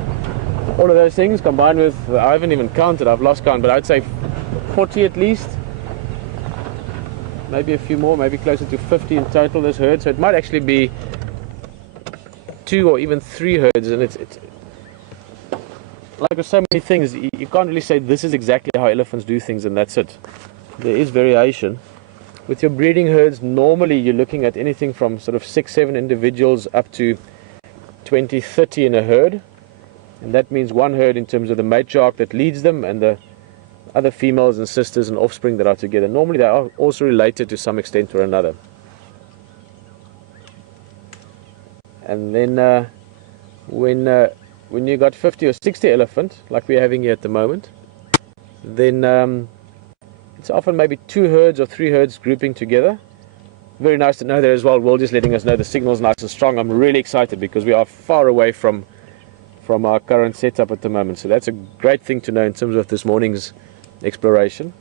all of those things combined with, I haven't even counted, I've lost count, but I'd say 40 at least. Maybe a few more, maybe closer to 50 in total this herd. So it might actually be 2 or even 3 herds, and it's like with so many things, you can't really say this is exactly how elephants do things and that's it. There is variation. With your breeding herds, normally you're looking at anything from sort of 6-7 individuals up to 20-30 in a herd, and that means one herd in terms of the matriarch that leads them and the other females and sisters and offspring that are together. Normally they are also related to some extent or another. And then when you got 50 or 60 elephant, like we're having here at the moment, then it's often maybe 2 herds or 3 herds grouping together. Very nice to know that as well. Will just letting us know the signal's nice and strong. I'm really excited because we are far away from our current setup at the moment. So that's a great thing to know in terms of this morning's exploration.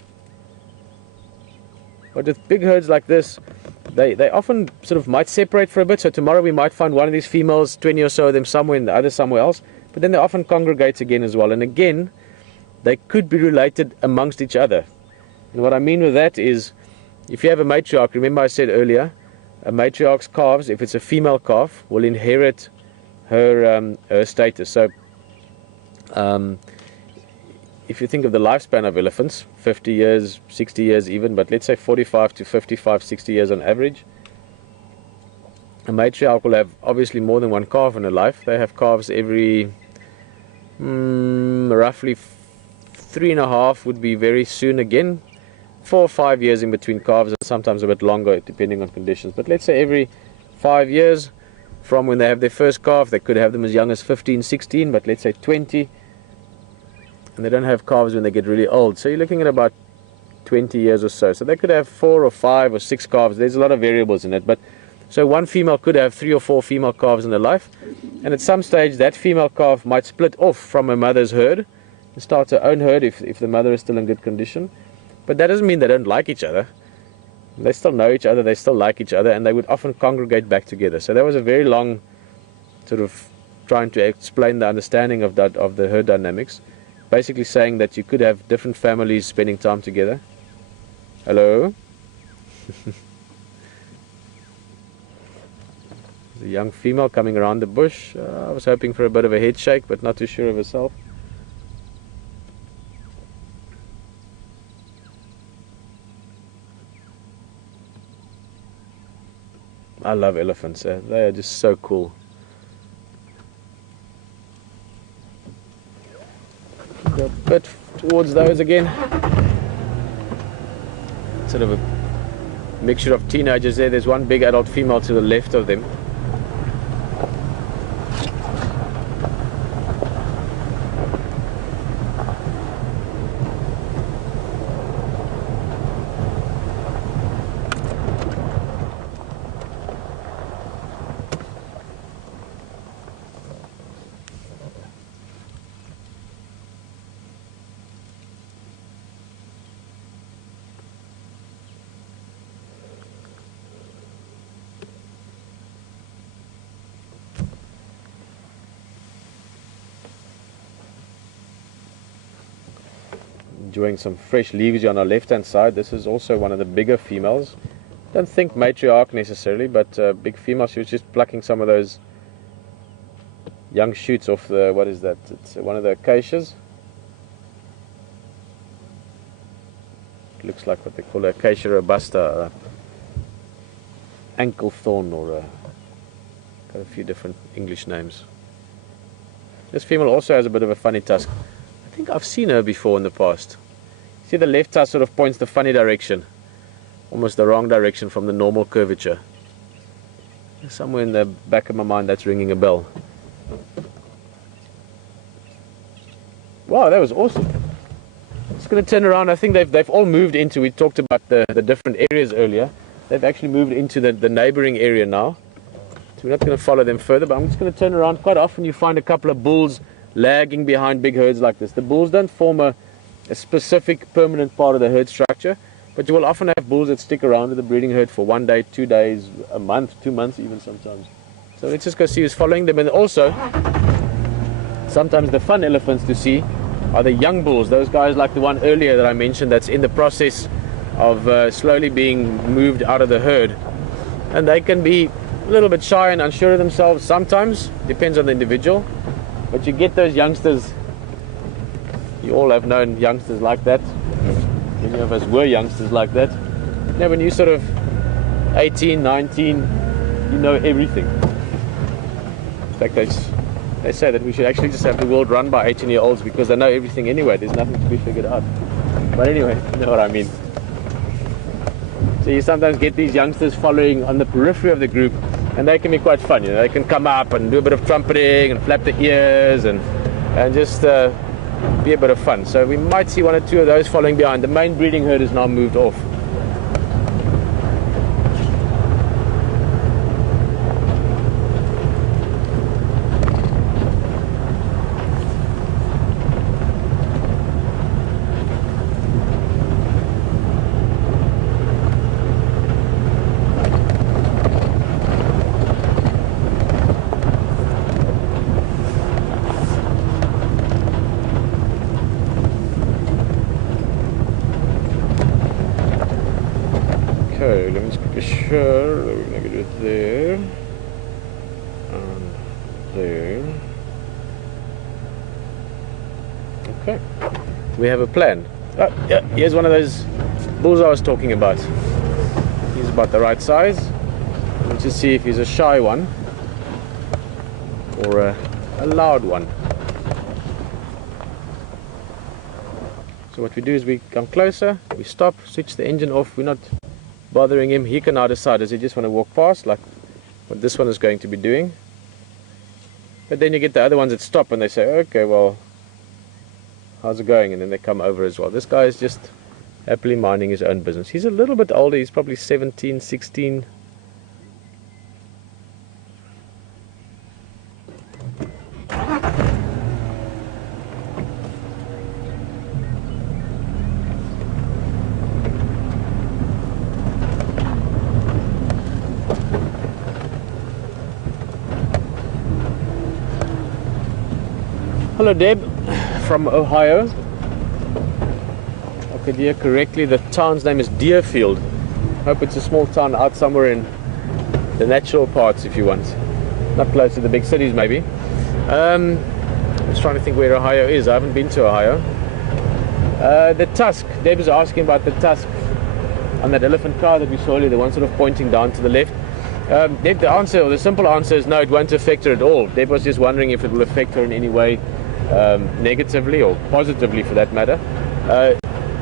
But with big herds like this, they often sort of might separate for a bit. So tomorrow we might find one of these females, 20 or so of them somewhere and the other somewhere else. But then they often congregate again as well. And again, they could be related amongst each other. And what I mean with that is, if you have a matriarch, remember I said earlier, a matriarch's calves, if it's a female calf, will inherit her status. So if you think of the lifespan of elephants, 50 years, 60 years even, but let's say 45 to 55, 60 years on average, a matriarch will have obviously more than one calf in her life. They have calves every roughly 3.5 would be very soon again. 4 or 5 years in between calves, and sometimes a bit longer depending on conditions. But let's say every 5 years from when they have their first calf, they could have them as young as 15, 16, but let's say 20. And they don't have calves when they get really old. So you're looking at about 20 years or so. So they could have 4 or 5 or 6 calves. There's a lot of variables in it. But so one female could have 3 or 4 female calves in her life. And at some stage, that female calf might split off from her mother's herd and start her own herd if the mother is still in good condition. But that doesn't mean they don't like each other. They still know each other, they still like each other, and they would often congregate back together. So that was a very long sort of trying to explain the understanding of that, of the herd dynamics. Basically saying that you could have different families spending time together. Hello? There's a young female coming around the bush. I was hoping for a bit of a head shake, but not too sure of herself. I love elephants. They are just so cool. Go a bit towards those again. Sort of a mixture of teenagers there. There's one big adult female to the left of them. Enjoying some fresh leaves on our left hand side. This is also one of the bigger females. Don't think matriarch necessarily, but big female. She was just plucking some of those young shoots off the, what is that? It's one of the acacias. It looks like what they call acacia robusta, ankle thorn, or got a few different English names. This female also has a bit of a funny tusk. I think I've seen her before in the past. See, the left tusk sort of points the funny direction, almost the wrong direction from the normal curvature. Somewhere in the back of my mind that's ringing a bell. Wow, that was awesome. Just going to turn around. I think they've all moved into, we talked about the different areas earlier. They've actually moved into the neighboring area now. So we're not going to follow them further, but I'm just going to turn around. Quite often you find a couple of bulls lagging behind big herds like this. The bulls don't form a specific permanent part of the herd structure, but you will often have bulls that stick around with the breeding herd for 1 day, 2 days, a month, 2 months even sometimes. So let's just go see who's following them. And also, sometimes the fun elephants to see are the young bulls, those guys like the one earlier that I mentioned that's in the process of slowly being moved out of the herd. And they can be a little bit shy and unsure of themselves sometimes, depends on the individual. But you get those youngsters, you all have known youngsters like that. Many of us were youngsters like that. Now when you're sort of 18, 19, you know everything. In fact, they say that we should actually just have the world run by 18-year-olds because they know everything anyway. There's nothing to be figured out. But anyway, you know what I mean. So you sometimes get these youngsters following on the periphery of the group, and they can be quite fun. You know, they can come up and do a bit of trumpeting and flap their ears and just be a bit of fun. So we might see 1 or 2 of those following behind. The main breeding herd is now moved off. Okay, let me just be sure that we're going to do it there and there. Okay, we have a plan. Oh, yeah, here's one of those bulls I was talking about. He's about the right size. Let's just see if he's a shy one or a loud one. So what we do is we come closer, we stop, switch the engine off. We're not bothering him. He can now decide, does he just want to walk past like what this one is going to be doing? But then you get the other ones that stop and they say, okay, well, how's it going? And then they come over as well. This guy is just happily minding his own business. He's a little bit older. He's probably 17, 16. Hello Deb, from Ohio. I could hear correctly, the town's name is Deerfield. Hope it's a small town out somewhere in the natural parts if you want. Not close to the big cities maybe. I'm just trying to think where Ohio is. I haven't been to Ohio. The tusk, Deb was asking about the tusk on that elephant car that we saw earlier, the one sort of pointing down to the left. Deb, the answer, or the simple answer is no, it won't affect her at all. Deb was just wondering if it will affect her in any way. Negatively or positively for that matter.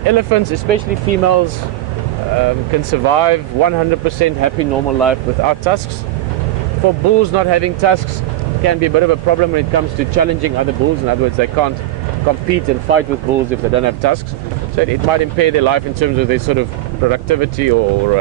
Elephants, especially females, can survive 100% happy normal life without tusks. For bulls, not having tusks can be a bit of a problem when it comes to challenging other bulls. In other words, they can't compete and fight with bulls if they don't have tusks. So it might impair their life in terms of their sort of productivity or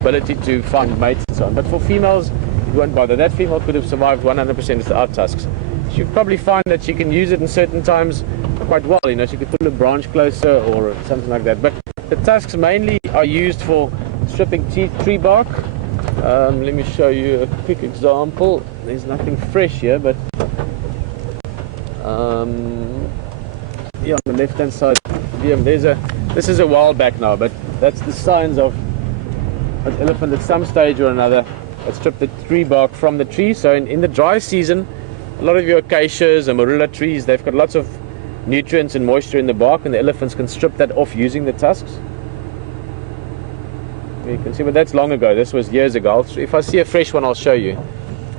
ability to find mates and so on. But for females, it won't bother. That female could have survived 100% without tusks. She'll probably find that she can use it in certain times quite well. You know, she could pull a branch closer or something like that. But the tusks mainly are used for stripping tree bark. Let me show you a quick example. There's nothing fresh here, but yeah, on the left-hand side, yeah, this is a while back now, but that's the signs of an elephant at some stage or another that stripped the tree bark from the tree. So in the dry season, a lot of your acacias and marula trees, they've got lots of nutrients and moisture in the bark, and the elephants can strip that off using the tusks. You can see, but that's long ago. This was years ago. If I see a fresh one, I'll show you.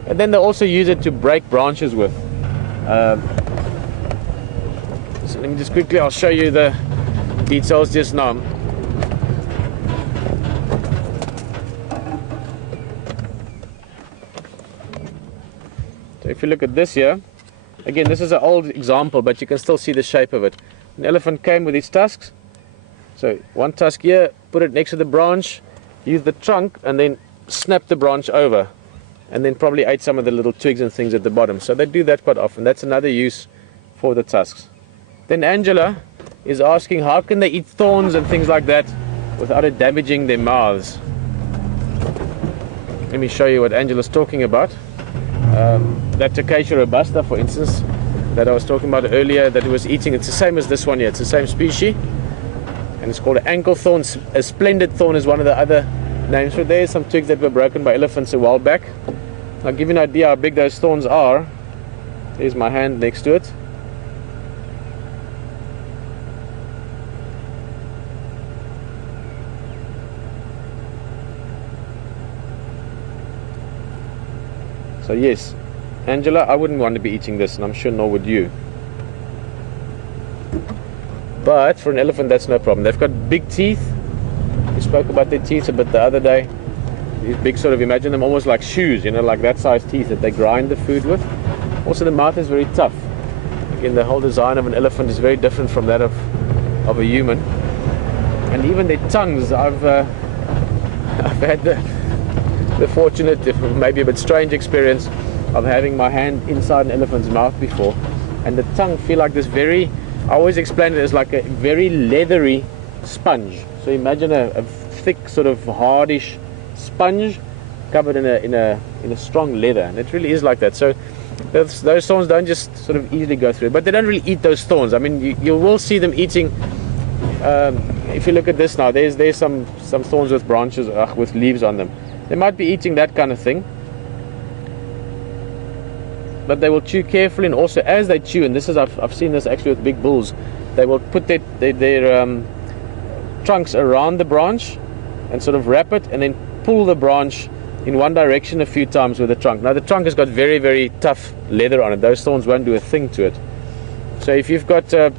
And then they also use it to break branches with. So let me just quickly, I'll show you the details just now. So if you look at this here, again, this is an old example, but you can still see the shape of it. An elephant came with its tusks. So one tusk here, put it next to the branch, use the trunk, and then snap the branch over. And then probably ate some of the little twigs and things at the bottom. So they do that quite often. That's another use for the tusks. Then Angela is asking how can they eat thorns and things like that without it damaging their mouths. Let me show you what Angela's talking about. That Acacia robusta, for instance, that I was talking about earlier, that it was eating, it's the same as this one here, it's the same species, and it's called an ankle thorn. A splendid thorn is one of the other names for it. There's some twigs that were broken by elephants a while back. I'll give you an idea how big those thorns are. There's my hand next to it. So yes, Angela, I wouldn't want to be eating this, and I'm sure nor would you. But for an elephant, that's no problem. They've got big teeth. We spoke about their teeth a bit the other day. These big sort of, imagine them almost like shoes, you know, like that size teeth that they grind the food with. Also, the mouth is very tough. Again, the whole design of an elephant is very different from that of a human. And even their tongues, I've had the fortunate, if maybe a bit strange experience of having my hand inside an elephant's mouth before, and the tongue feel like this very, I always explain it as like a very leathery sponge. So imagine a thick sort of hardish sponge covered in a strong leather, and it really is like that. So those thorns don't just sort of easily go through, but they don't really eat those thorns. I mean, you will see them eating. If you look at this now, there's some thorns with branches, with leaves on them. They might be eating that kind of thing, but they will chew carefully, and also as they chew, and this is I've seen this actually with big bulls, they will put their trunks around the branch and sort of wrap it, and then pull the branch in one direction a few times with the trunk. Now the trunk has got very, very tough leather on it. Those thorns won't do a thing to it. So if you've got a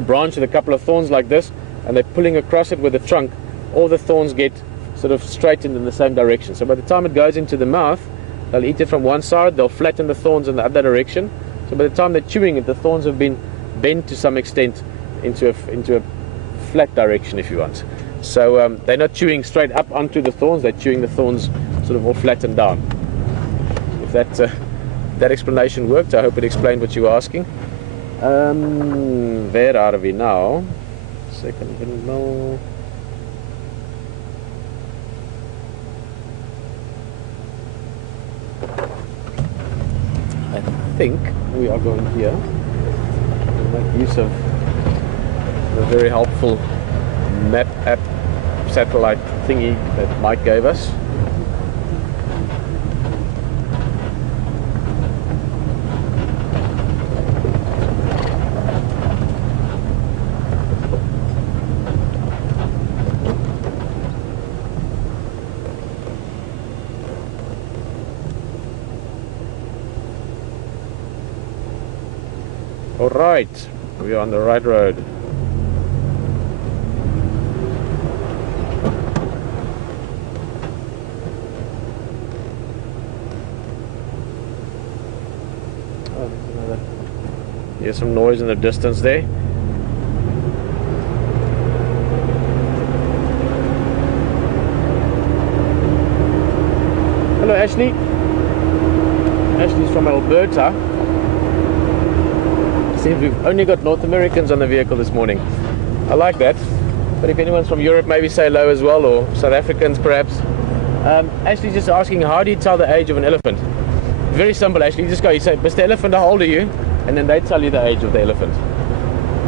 branch with a couple of thorns like this, and they're pulling across it with the trunk, all the thorns get sort of straightened in the same direction. So by the time it goes into the mouth, they'll eat it from one side, they'll flatten the thorns in the other direction. So by the time they're chewing it, the thorns have been bent to some extent into a flat direction, if you want. So they're not chewing straight up onto the thorns, they're chewing the thorns sort of all flattened down. If that explanation worked, I hope it explained what you were asking. Where are we now? Second window. I think we are going here. We'll make use of the very helpful map app satellite thingy that Mike gave us. All right, we are on the right road. Here's some noise in the distance there. Hello, Ashley. Ashley's from Alberta. Seems we've only got North Americans on the vehicle this morning. I like that. But if anyone's from Europe, maybe say hello as well, or South Africans perhaps. Ashley's just asking, how do you tell the age of an elephant? Very simple, Ashley. You just go, you say, Mr. Elephant, how old are you? And then they tell you the age of the elephant.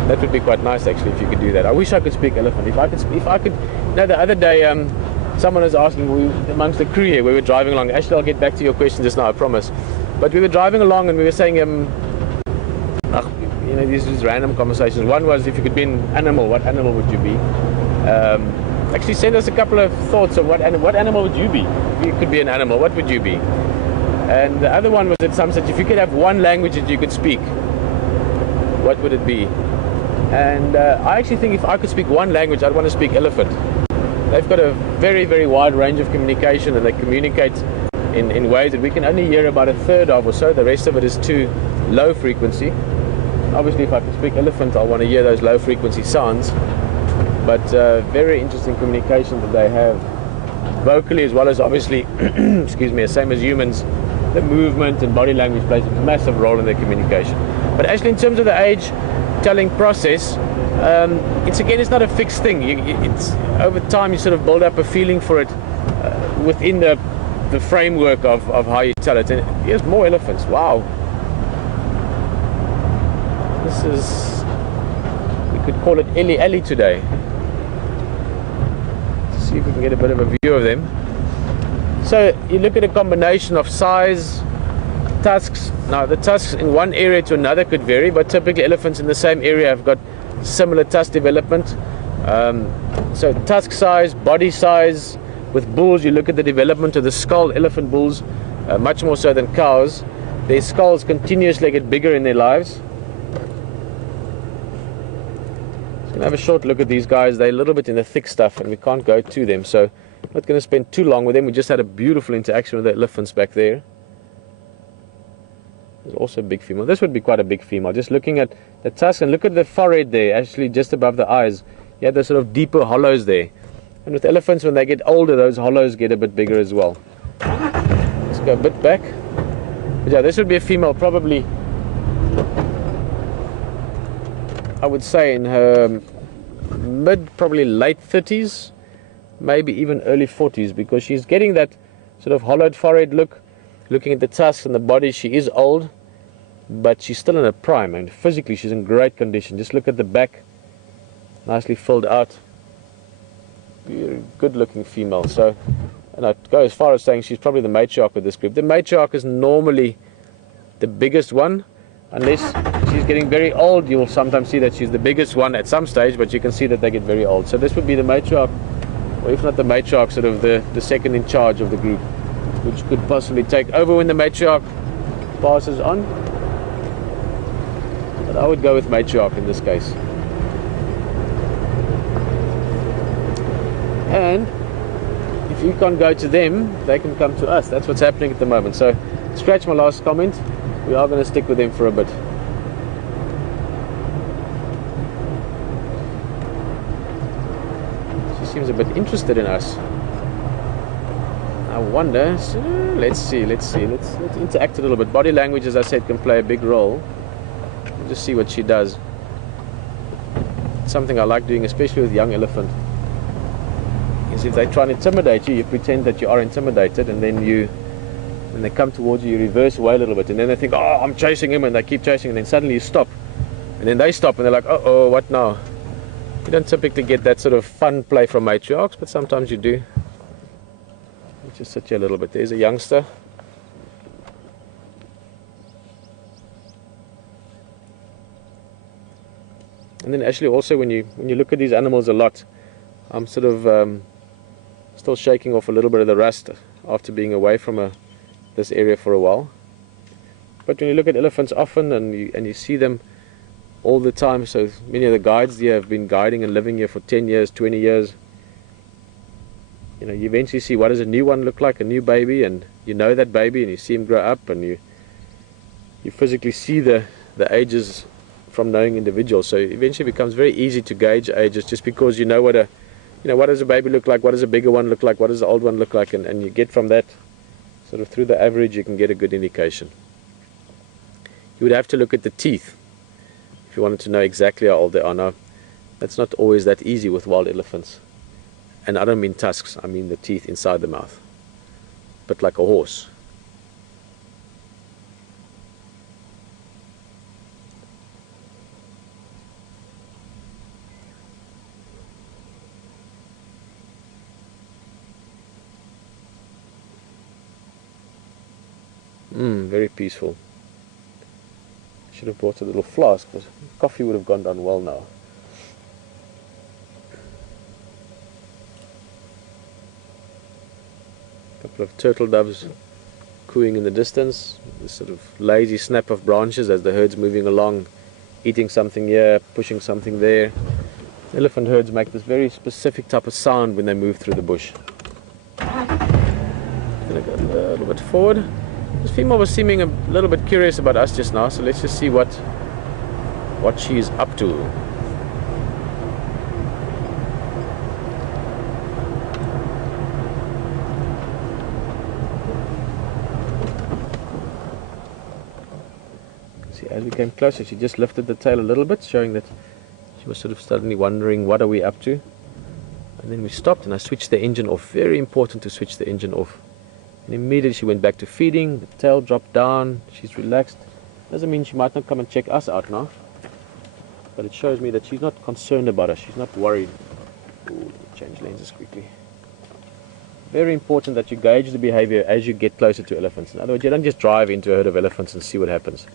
That would be quite nice, actually, if you could do that. I wish I could speak elephant. If I could. No, the other day, someone was asking, amongst the crew here, we were driving along. Actually, I'll get back to your question just now, I promise. But we were driving along and we were saying, these random conversations. One was, if you could be an animal, what animal would you be? Actually, send us a couple of thoughts of what animal would you be? If you could be an animal, what would you be? And the other one was at some stage, if you could have one language that you could speak, what would it be? And I actually think if I could speak one language, I'd want to speak elephant. They've got a very, very wide range of communication, and they communicate in ways that we can only hear about a third of or so. The rest of it is too low frequency. Obviously, if I can speak elephant, I'll want to hear those low frequency sounds. But very interesting communication that they have vocally, as well as obviously, excuse me, same as humans, the movement and body language plays a massive role in their communication. But actually, in terms of the age telling process, it's not a fixed thing. It's over time you sort of build up a feeling for it within the framework of how you tell it. And here's more elephants. Wow. This is, we could call it Ellie Ellie today. Let's see if we can get a bit of a view of them. So you look at a combination of size, tusks. Now the tusks in one area to another could vary, but typically elephants in the same area have got similar tusk development. So tusk size, body size. With bulls, you look at the development of the skull. Elephant bulls, much more so than cows, their skulls continuously get bigger in their lives. Just gonna have a short look at these guys. They're a little bit in the thick stuff and we can't go to them, so I'm not going to spend too long with them. We just had a beautiful interaction with the elephants back there. There's also a big female. This would be quite a big female. Just looking at the tusk and look at the forehead there, actually just above the eyes. You have those sort of deeper hollows there. And with elephants, when they get older, those hollows get a bit bigger as well. Let's go a bit back. But yeah, this would be a female, probably, I would say in her probably late 30s, maybe even early 40s, because she's getting that sort of hollowed forehead look. Looking at the tusks and the body, she is old, but she's still in her prime, and physically she's in great condition. Just look at the back, nicely filled out. Good looking female. So, and I'd go as far as saying she's probably the matriarch of this group. The matriarch is normally the biggest one, unless she's getting very old. You'll sometimes see that she's the biggest one at some stage, but you can see that they get very old. So this would be the matriarch, or if not the matriarch, sort of the second in charge of the group, which could possibly take over when the matriarch passes on. But I would go with matriarch in this case. And if you can't go to them, they can come to us. That's what's happening at the moment. So scratch my last comment. We are going to stick with them for a bit. She seems a bit interested in us. I wonder. So let's see. Let's interact a little bit. Body language, as I said, can play a big role. We'll just see what she does. It's something I like doing, especially with young elephant. Is if they try and intimidate you, you pretend that you are intimidated, and then when they come towards you, you reverse away a little bit, and then they think, oh, I'm chasing him, and they keep chasing, and then suddenly you stop, and then they stop, and they're like, uh-oh, what now? You don't typically get that sort of fun play from matriarchs, but sometimes you do. You just sit here a little bit. There's a youngster. And then actually also when you look at these animals a lot, I'm sort of still shaking off a little bit of the rust after being away from this area for a while. But when you look at elephants often and you see them all the time, so many of the guides here have been guiding and living here for 10 years, 20 years. You know, you eventually see what does a new one look like, a new baby, and you know that baby and you see him grow up, and you physically see the ages from knowing individuals. So eventually it becomes very easy to gauge ages just because you know what does a baby look like, what does a bigger one look like, what does the old one look like, and you get from that, sort of through the average, you can get a good indication. You would have to look at the teeth if you wanted to know exactly how old they are. Now, that's not always that easy with wild elephants. And I don't mean tusks, I mean the teeth inside the mouth. But like a horse. Very peaceful. Should have brought a little flask, because coffee would have gone down well now. A couple of turtle doves cooing in the distance. This sort of lazy snap of branches as the herd's moving along, eating something here, pushing something there. Elephant herds make this very specific type of sound when they move through the bush. I'm going to go a little bit forward. This female was seeming a little bit curious about us just now, so let's just see what what she is up to. See, as we came closer, she just lifted the tail a little bit, showing that she was sort of suddenly wondering what are we up to. And then we stopped and I switched the engine off. Very important to switch the engine off. And immediately she went back to feeding. The tail dropped down. She's relaxed. Doesn't mean she might not come and check us out now, but it shows me that she's not concerned about us. She's not worried. Ooh, change lenses quickly. Very important that you gauge the behavior as you get closer to elephants. In other words, you don't just drive into a herd of elephants and see what happens.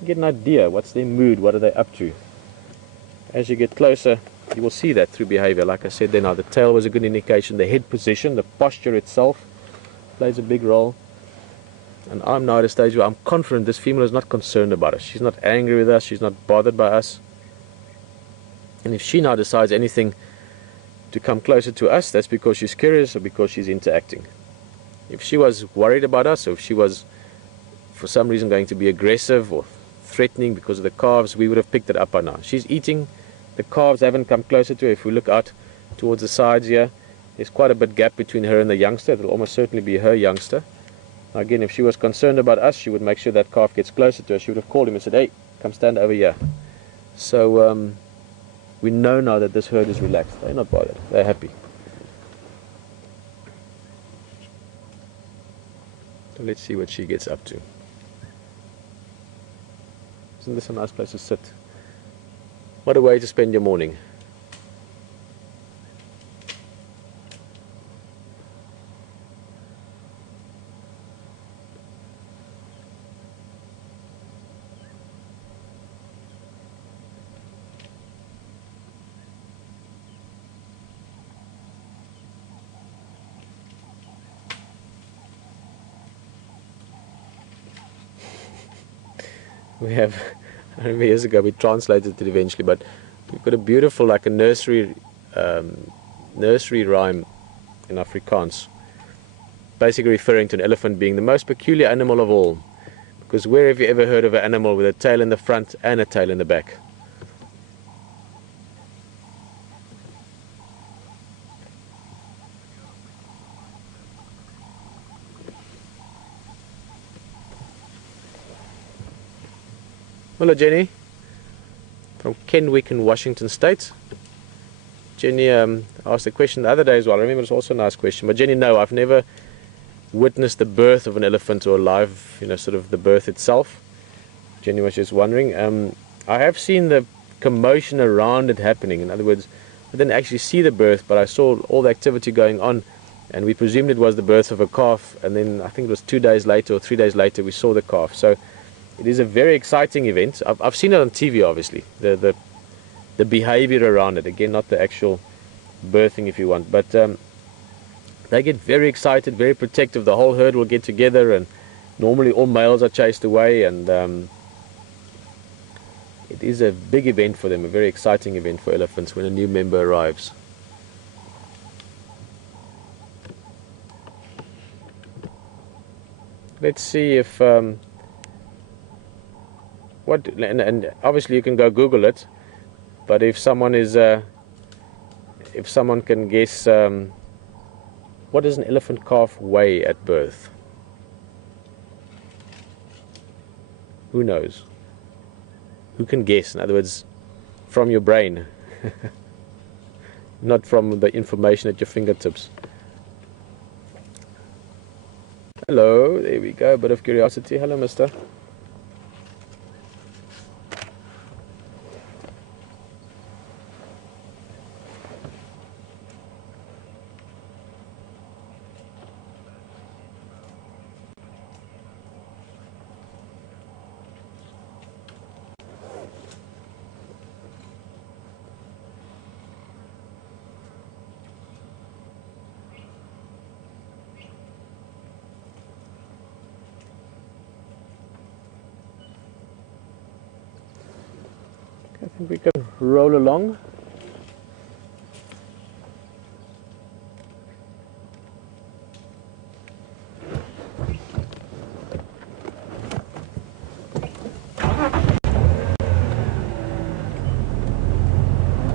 You get an idea. What's their mood? What are they up to? As you get closer, you will see that through behavior. Like I said then, the tail was a good indication. The head position, the posture itself plays a big role. And I'm now at a stage where I'm confident this female is not concerned about us. She's not angry with us. She's not bothered by us. And if she now decides anything to come closer to us, that's because she's curious or because she's interacting. If she was worried about us, or if she was for some reason going to be aggressive or threatening because of the calves, we would have picked it up by now. She's eating. The calves haven't come closer to her. If we look out towards the sides here, there's quite a bit gap between her and the youngster. It will almost certainly be her youngster. Now again, if she was concerned about us, she would make sure that calf gets closer to her. She would have called him and said, hey, come stand over here. So we know now that this herd is relaxed. They're not bothered. They're happy. So let's see what she gets up to. Isn't this a nice place to sit? What a way to spend your morning. We have, I remember years ago we translated it eventually, but we've got a beautiful, like a nursery rhyme in Afrikaans, basically referring to an elephant being the most peculiar animal of all. Because where have you ever heard of an animal with a tail in the front and a tail in the back? Hello Jenny, from Kenwick in Washington State. Jenny asked a question the other day as well. I remember it was also a nice question. But Jenny, no, I've never witnessed the birth of an elephant or live, sort of the birth itself. Jenny was just wondering. I have seen the commotion around it happening. In other words, I didn't actually see the birth, but I saw all the activity going on, and we presumed it was the birth of a calf. And then I think it was 2 days later or 3 days later we saw the calf. So it is a very exciting event. I've seen it on TV, obviously, the behavior around it. Again, not the actual birthing, if you want, but they get very excited, very protective. The whole herd will get together, and normally all males are chased away, and it is a big event for them, a very exciting event for elephants when a new member arrives. Let's see if and obviously you can go Google it, but if someone can guess what does an elephant calf weigh at birth? Who knows? Who can guess? In other words, from your brain, not from the information at your fingertips. Hello, there we go, a bit of curiosity. Hello, mister. I think we can roll along.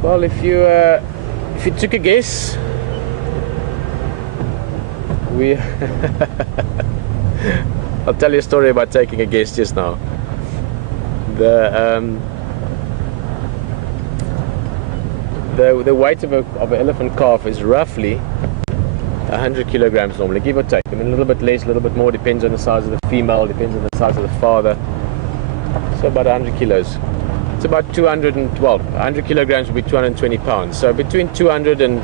Well, if you took a guess, I'll tell you a story about taking a guess just now. The weight of an elephant calf is roughly 100 kilograms normally, give or take. I mean, a little bit less, a little bit more, depends on the size of the female, depends on the size of the father. So about 100 kilos. It's about 100 kilograms would be 220 pounds. So between 200 and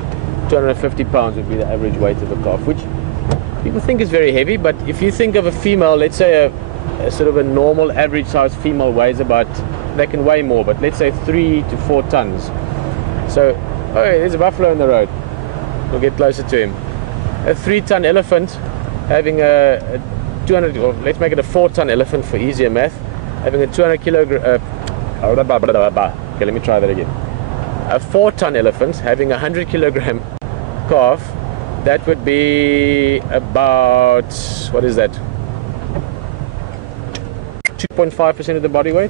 250 pounds would be the average weight of a calf, which people think is very heavy. But if you think of a female, let's say a sort of a normal average size female weighs about, they can weigh more, but let's say 3 to 4 tons. So, oh, there's a buffalo on the road. We'll get closer to him. A 3-ton elephant having a 200, or let's make it a 4-ton elephant for easier math, having a 200 kilogram. Okay, let me try that again. A 4-ton elephant having a 100 kilogram calf, that would be about, what is that? 2.5% of the body weight.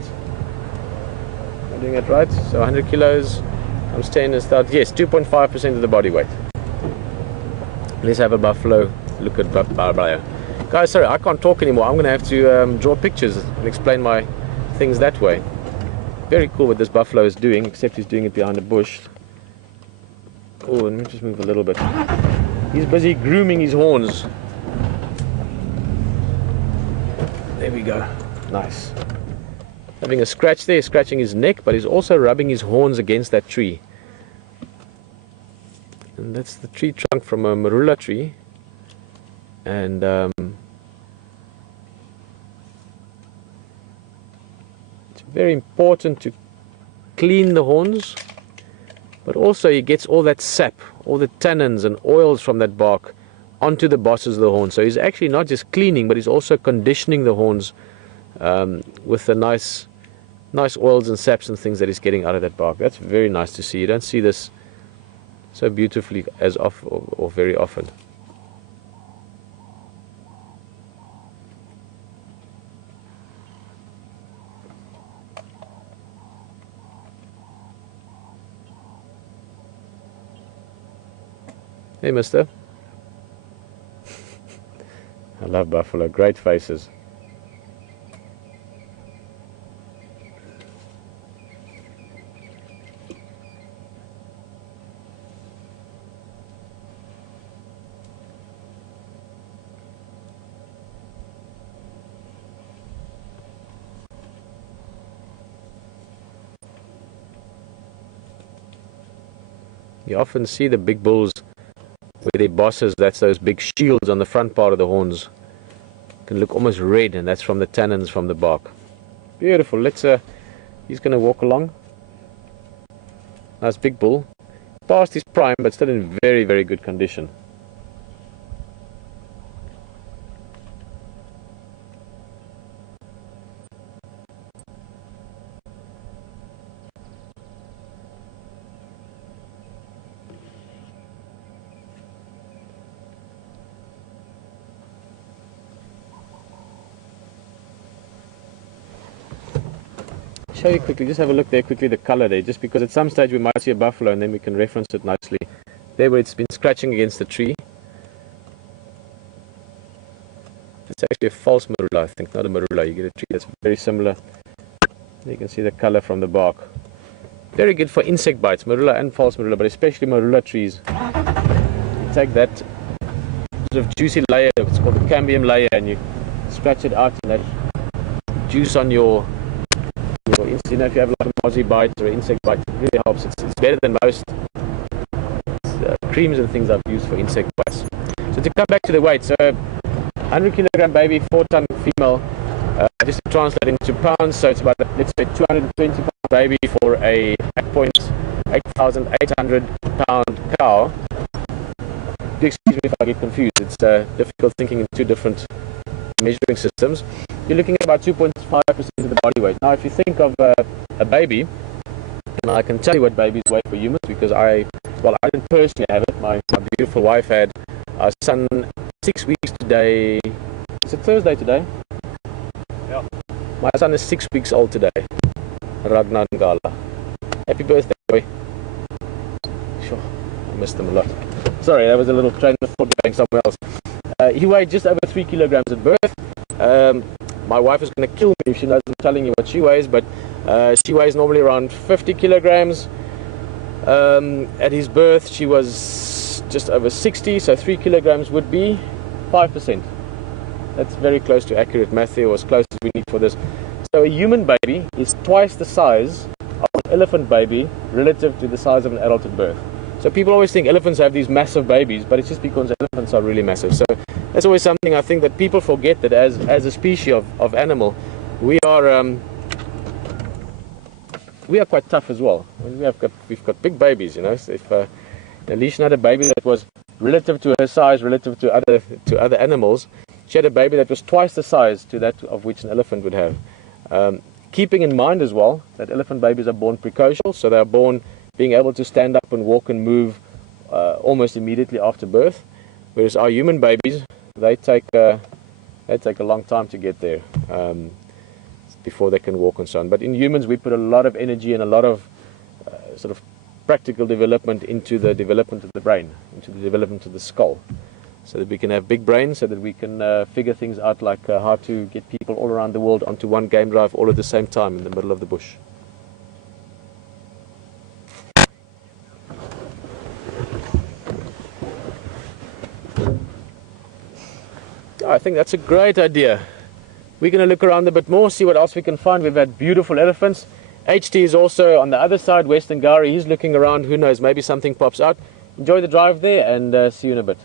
Am I doing it right? So 100 kilos times 10 is that, yes, 2.5% of the body weight. Let's have a buffalo look at buffalo. Guys, sorry, I can't talk anymore. I'm going to have to draw pictures and explain my things that way. Very cool what this buffalo is doing, except he's doing it behind a bush. Oh, let me just move a little bit. He's busy grooming his horns. There we go. Nice. Having a scratch there, scratching his neck, but he's also rubbing his horns against that tree. And that's the tree trunk from a marula tree. And it's very important to clean the horns, but also he gets all that sap, all the tannins and oils from that bark onto the bosses of the horn. So he's actually not just cleaning, but he's also conditioning the horns with the nice oils and saps and things that he's getting out of that bark. That's very nice to see. You don't see this so beautifully as often or very often. Hey, mister. I love buffalo, great faces. You often see the big bulls where their bosses, that's those big shields on the front part of the horns, can look almost red, and that's from the tannins from the bark. Beautiful. Let's he's going to walk along. Nice big bull, past his prime but still in very, very good condition. Show you quickly, just have a look there quickly, the color there, just because at some stage we might see a buffalo and then we can reference it nicely. There where it's been scratching against the tree. It's actually a false marula, I think, not a marula. You get a tree that's very similar. You can see the color from the bark. Very good for insect bites, marula and false marula, but especially marula trees. You take that sort of juicy layer, it's called the cambium layer, and you scratch it out, and that juice on your you know, if you have like a mozzie bite or an insect bite, it really helps. It's better than most creams and things I've used for insect bites. So to come back to the weight, so 100 kilogram baby, 4-ton female, just to translate into pounds, so it's about, let's say, 220 pound baby for a 8,800 pound cow. Excuse me if I get confused, it's difficult thinking in two different measuring systems. You're looking at about 2.5% of the body weight. Now if you think of a baby, and I can tell you what babies weigh for humans, because I don't personally have it. My beautiful wife had our son 6 weeks today. Is it Thursday today? Yeah. My son is 6 weeks old today. Ragnar Ngala. Happy birthday, boy. Sure, I missed them a lot. Sorry, that was a little train of thought going somewhere else. He weighed just over 3 kilograms at birth. My wife is going to kill me if she knows I'm telling you what she weighs, but she weighs normally around 50 kilograms. At his birth, she was just over 60, so 3 kilograms would be 5%. That's very close to accurate math there, or as close as we need for this. So a human baby is twice the size of an elephant baby relative to the size of an adult at birth. So people always think elephants have these massive babies, but it's just because elephants are really massive. So that's always something I think that people forget, that as a species of animal, we are quite tough as well. I mean, we've got big babies, you know. So if Alicia had a baby that was relative to her size, relative to other animals, she had a baby that was twice the size to that of which an elephant would have. Keeping in mind as well that elephant babies are born precocial, so they are born being able to stand up and walk and move almost immediately after birth, whereas our human babies, they take a long time to get there before they can walk and so on. But in humans, we put a lot of energy and a lot of sort of practical development into the development of the brain, into the development of the skull, so that we can have big brains, so that we can figure things out, like how to get people all around the world onto one game drive all at the same time in the middle of the bush. I think that's a great idea. We're going to look around a bit more, see what else we can find. We've had beautiful elephants. HT is also on the other side, Western Gari. He's looking around. Who knows, maybe something pops out. Enjoy the drive there, and see you in a bit.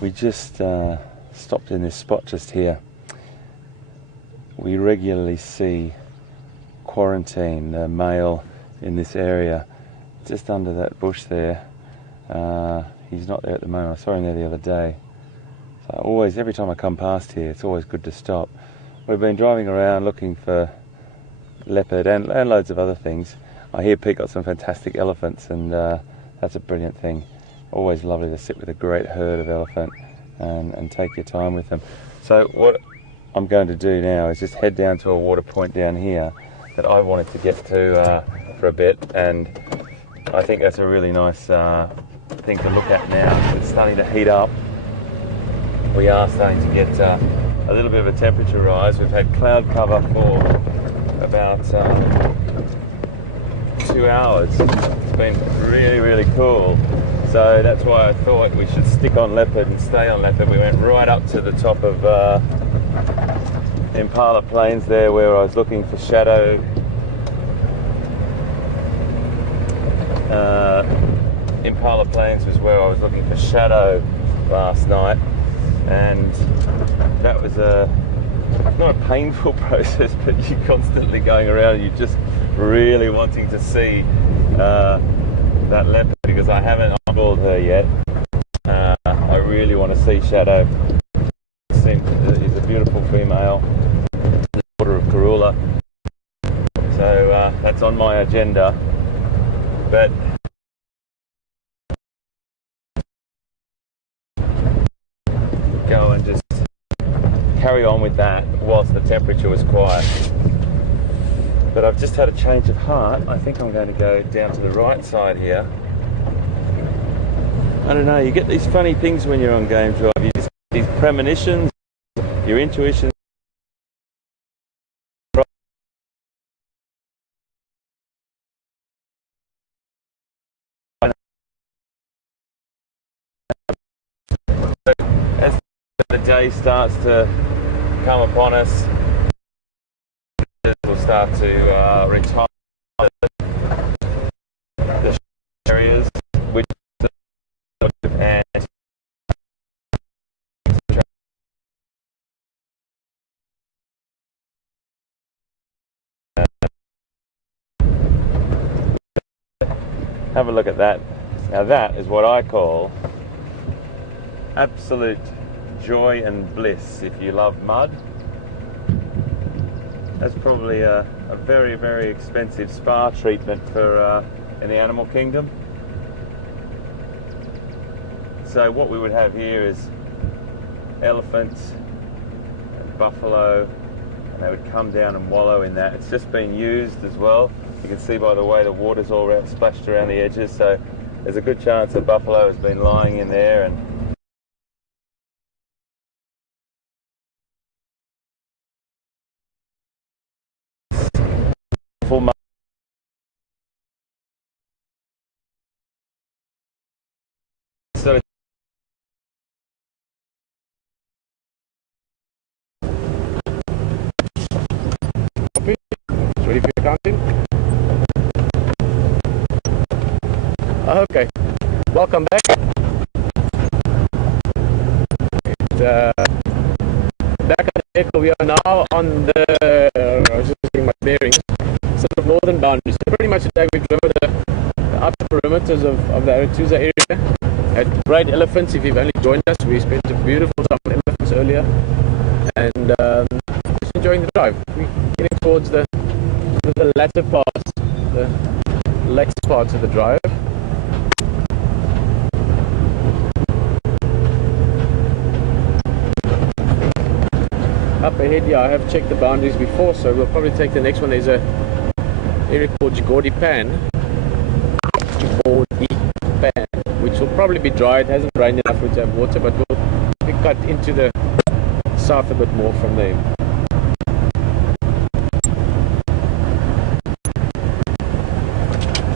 We just stopped in this spot just here. We regularly see quarantine, the male in this area, just under that bush there. He's not there at the moment. I saw him there the other day. So always, every time I come past here, it's always good to stop. We've been driving around looking for leopard and loads of other things. I hear Pete got some fantastic elephants, and that's a brilliant thing. Always lovely to sit with a great herd of elephant and take your time with them. So what I'm going to do now is just head down to a water point down here that I wanted to get to for a bit, and I think that's a really nice thing to look at now. It's starting to heat up. We are starting to get a little bit of a temperature rise. We've had cloud cover for about 2 hours. It's been really, really cool. So that's why I thought we should stick on leopard and stay on leopard. We went right up to the top of Impala Plains there, where I was looking for shadow. Impala Plains was where I was looking for shadow last night, and that was not a painful process, but you're constantly going around and you're just really wanting to see that leopard, because I haven't eyeballed her yet. I really want to see shadow. She's a beautiful female, the daughter of Karula. So that's on my agenda. But go and just carry on with that whilst the temperature was quiet. But I've just had a change of heart. I think I'm going to go down to the right side here. I don't know, you get these funny things when you're on game drive. You just get these premonitions, your intuition. As the day starts to come upon us, we'll start to retire the areas which and have a look at that. Now that is what I call absolute joy and bliss. If you love mud, That's probably a very, very expensive spa treatment for in the animal kingdom. So what we would have here is elephants and buffalo, and they would come down and wallow in that. It's just been used as well. You can see by the way the water's all splashed around the edges, so there's a good chance that buffalo has been lying in there and full month. So it's ready for your counting. Okay, welcome back. Back at the vehicle, we are now on the, I was just getting my bearings, sort of northern boundary. So pretty much today we've driven the upper perimeters of the Aretusa area. Had great elephants. If you've only joined us, we spent a beautiful time with elephants earlier, and just enjoying the drive. We're getting towards the latter parts, the later parts of the drive. Up ahead, yeah, I have checked the boundaries before, so we'll probably take the next one. There's a area called Jigordi Pan, which will probably be dry. It hasn't rained enough for it to have water, but we'll cut into the south a bit more from there.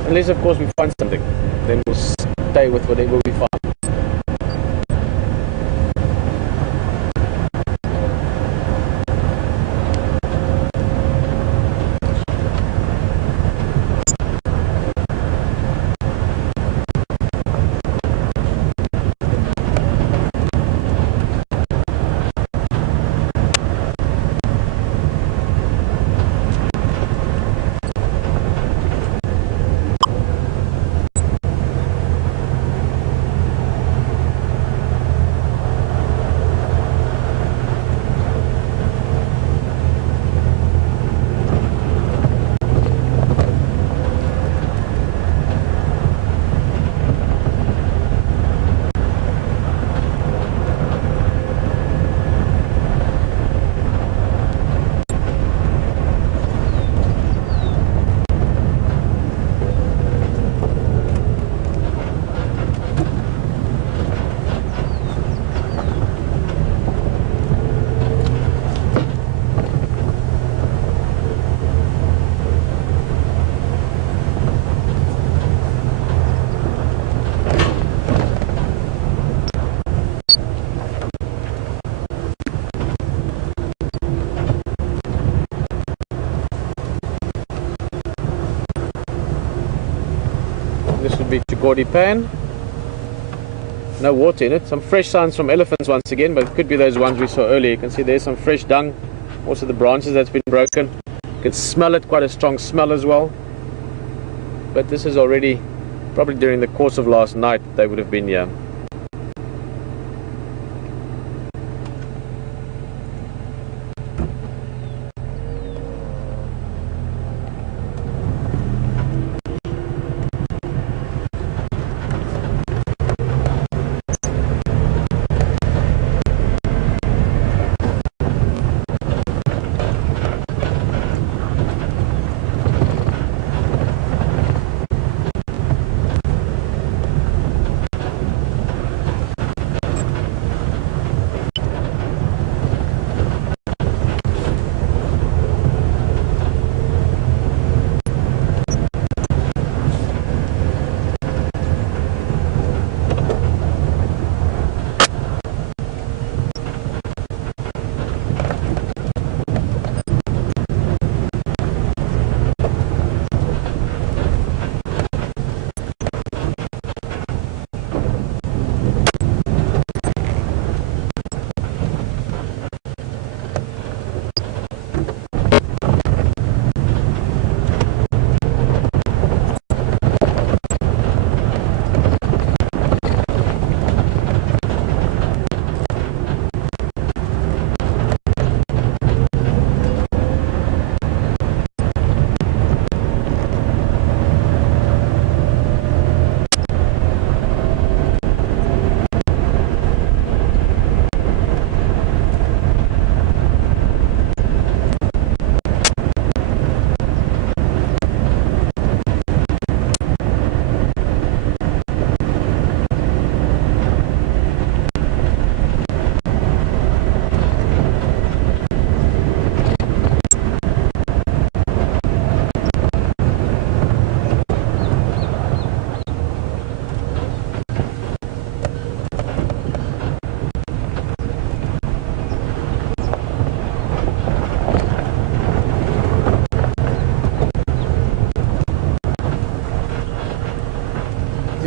Unless, of course, we find something, then we'll stay with whatever we find. This would be Jigordi Pan. No water in it. Some fresh signs from elephants once again, but it could be those ones we saw earlier. You can see there's some fresh dung. Also the branches that's been broken. You can smell it, quite a strong smell as well. But this is already, probably during the course of last night, they would have been here.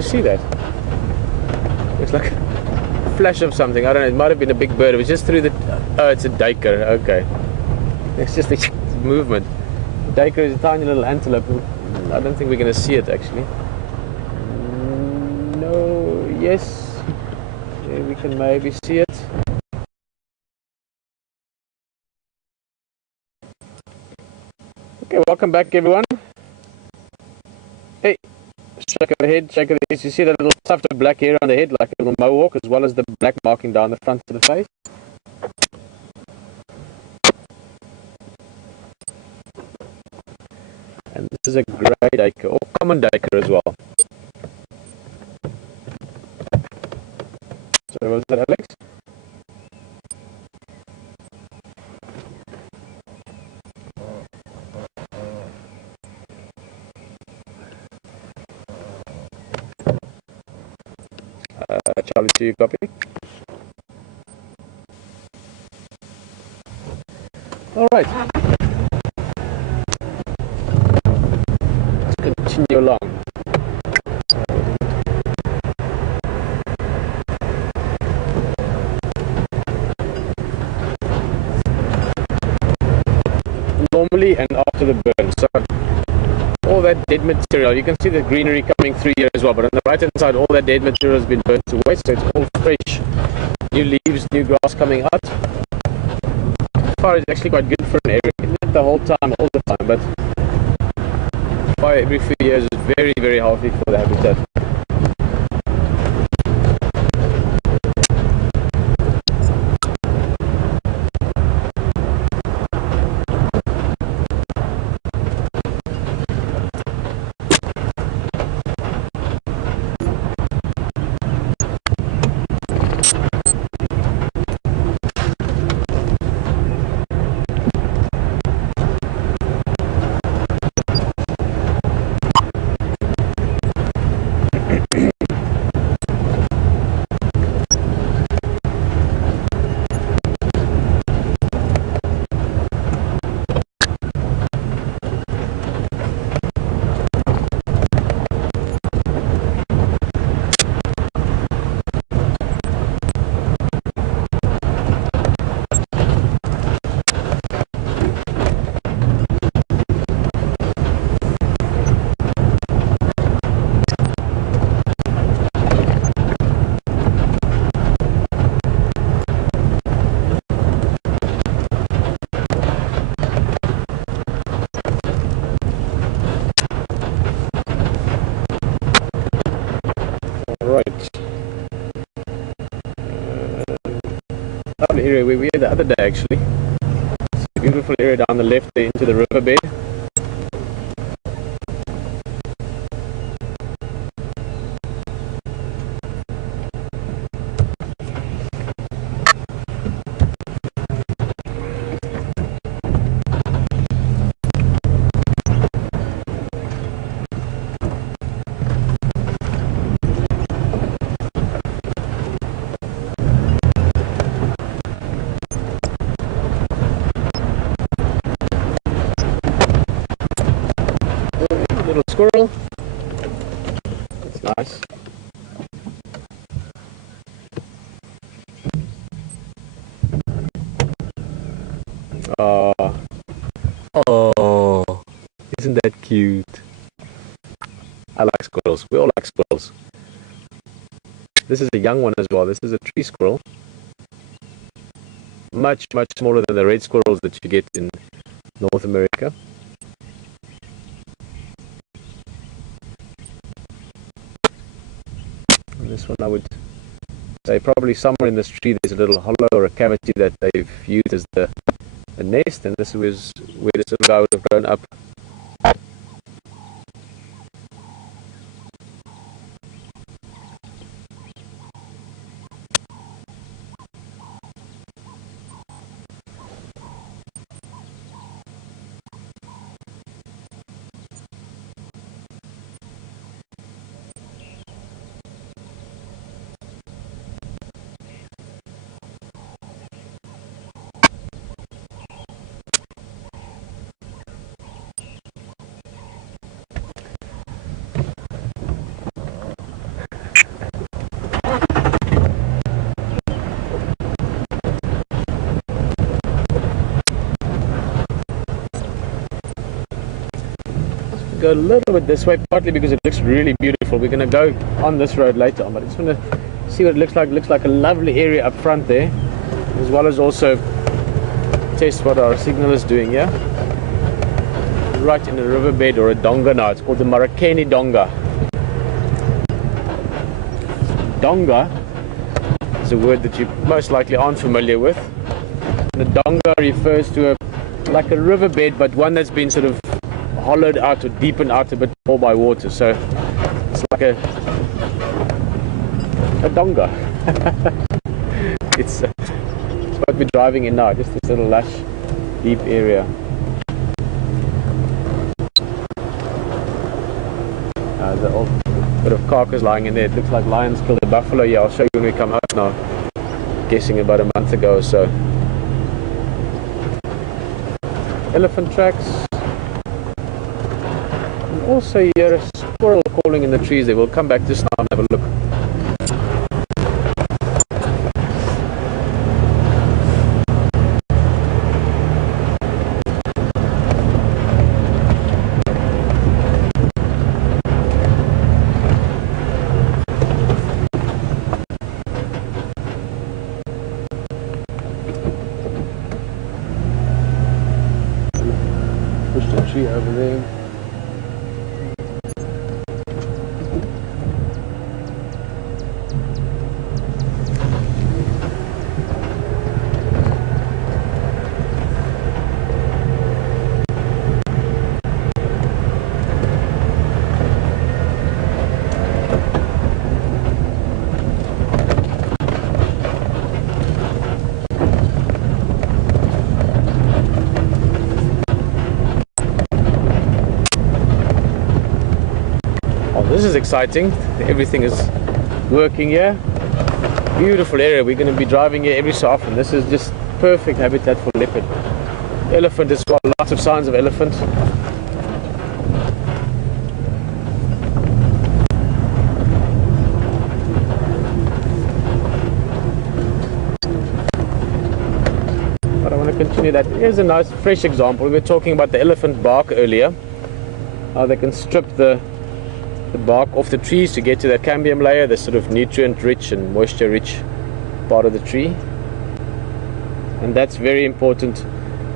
see that? It's like a flash of something. I don't know. It might have been a big bird. It was just through the. Oh, it's a duiker. Okay. It's just a movement. Duiker is a tiny little antelope. I don't think we're going to see it actually. No. Yes. Yeah, we can maybe see it. Okay, welcome back everyone. Hey, shake of the head, shake of the head. You see that little tuft of black hair on the head, like a little mohawk, as well as the black marking down the front of the face. And this is a grey duiker, or common duiker as well. So what was that, Alex? Charlie, do you copy? All right. Let's continue along. Normally and after the burn. So all that dead material, you can see the greenery coming through here as well, but on the right hand side all that dead material has been burnt away, so it's all fresh, new leaves, new grass coming out. Fire is actually quite good for an area, not the whole time, all the time, but fire every few years is very, very healthy for the habitat. Lovely area where we were the other day actually. It's a beautiful area down the left there into the riverbed. Little squirrel. That's nice. Oh, isn't that cute? I like squirrels. We all like squirrels. This is a young one as well. This is a tree squirrel. Much, much smaller than the red squirrels that you get in North America. And this one I would say probably somewhere in this tree there's a little hollow or a cavity that they've used as the nest, and this was where this little guy would have grown up. go a little bit this way, partly because it looks really beautiful. We're going to go on this road later on, but I just want to see what it looks like. It looks like a lovely area up front there, as well as also test what our signal is doing here. Right in a riverbed or a donga now. It's called the Marakeni Donga. Donga is a word that you most likely aren't familiar with. The donga refers to like a riverbed, but one that's been sort of hollowed out or deepened out a bit more by water. So it's like a donga. It's what we're driving in now, just this little lush, deep area. The old bit of carcass lying in there. It looks like lions killed a buffalo. Yeah, I'll show you when we come out now. Guessing about a month ago or so. Elephant tracks. And also you hear a squirrel calling in the trees there. We'll come back to this now and have a look. Push the tree over there. This is exciting. Everything is working here. Beautiful area. We're going to be driving here every so often. This is just perfect habitat for leopard. Elephant as well. Lots of signs of elephant. But I want to continue that. Here's a nice fresh example. We were talking about the elephant bark earlier. How they can strip the bark off the trees to get to that cambium layer, the sort of nutrient rich and moisture rich part of the tree. And that's very important,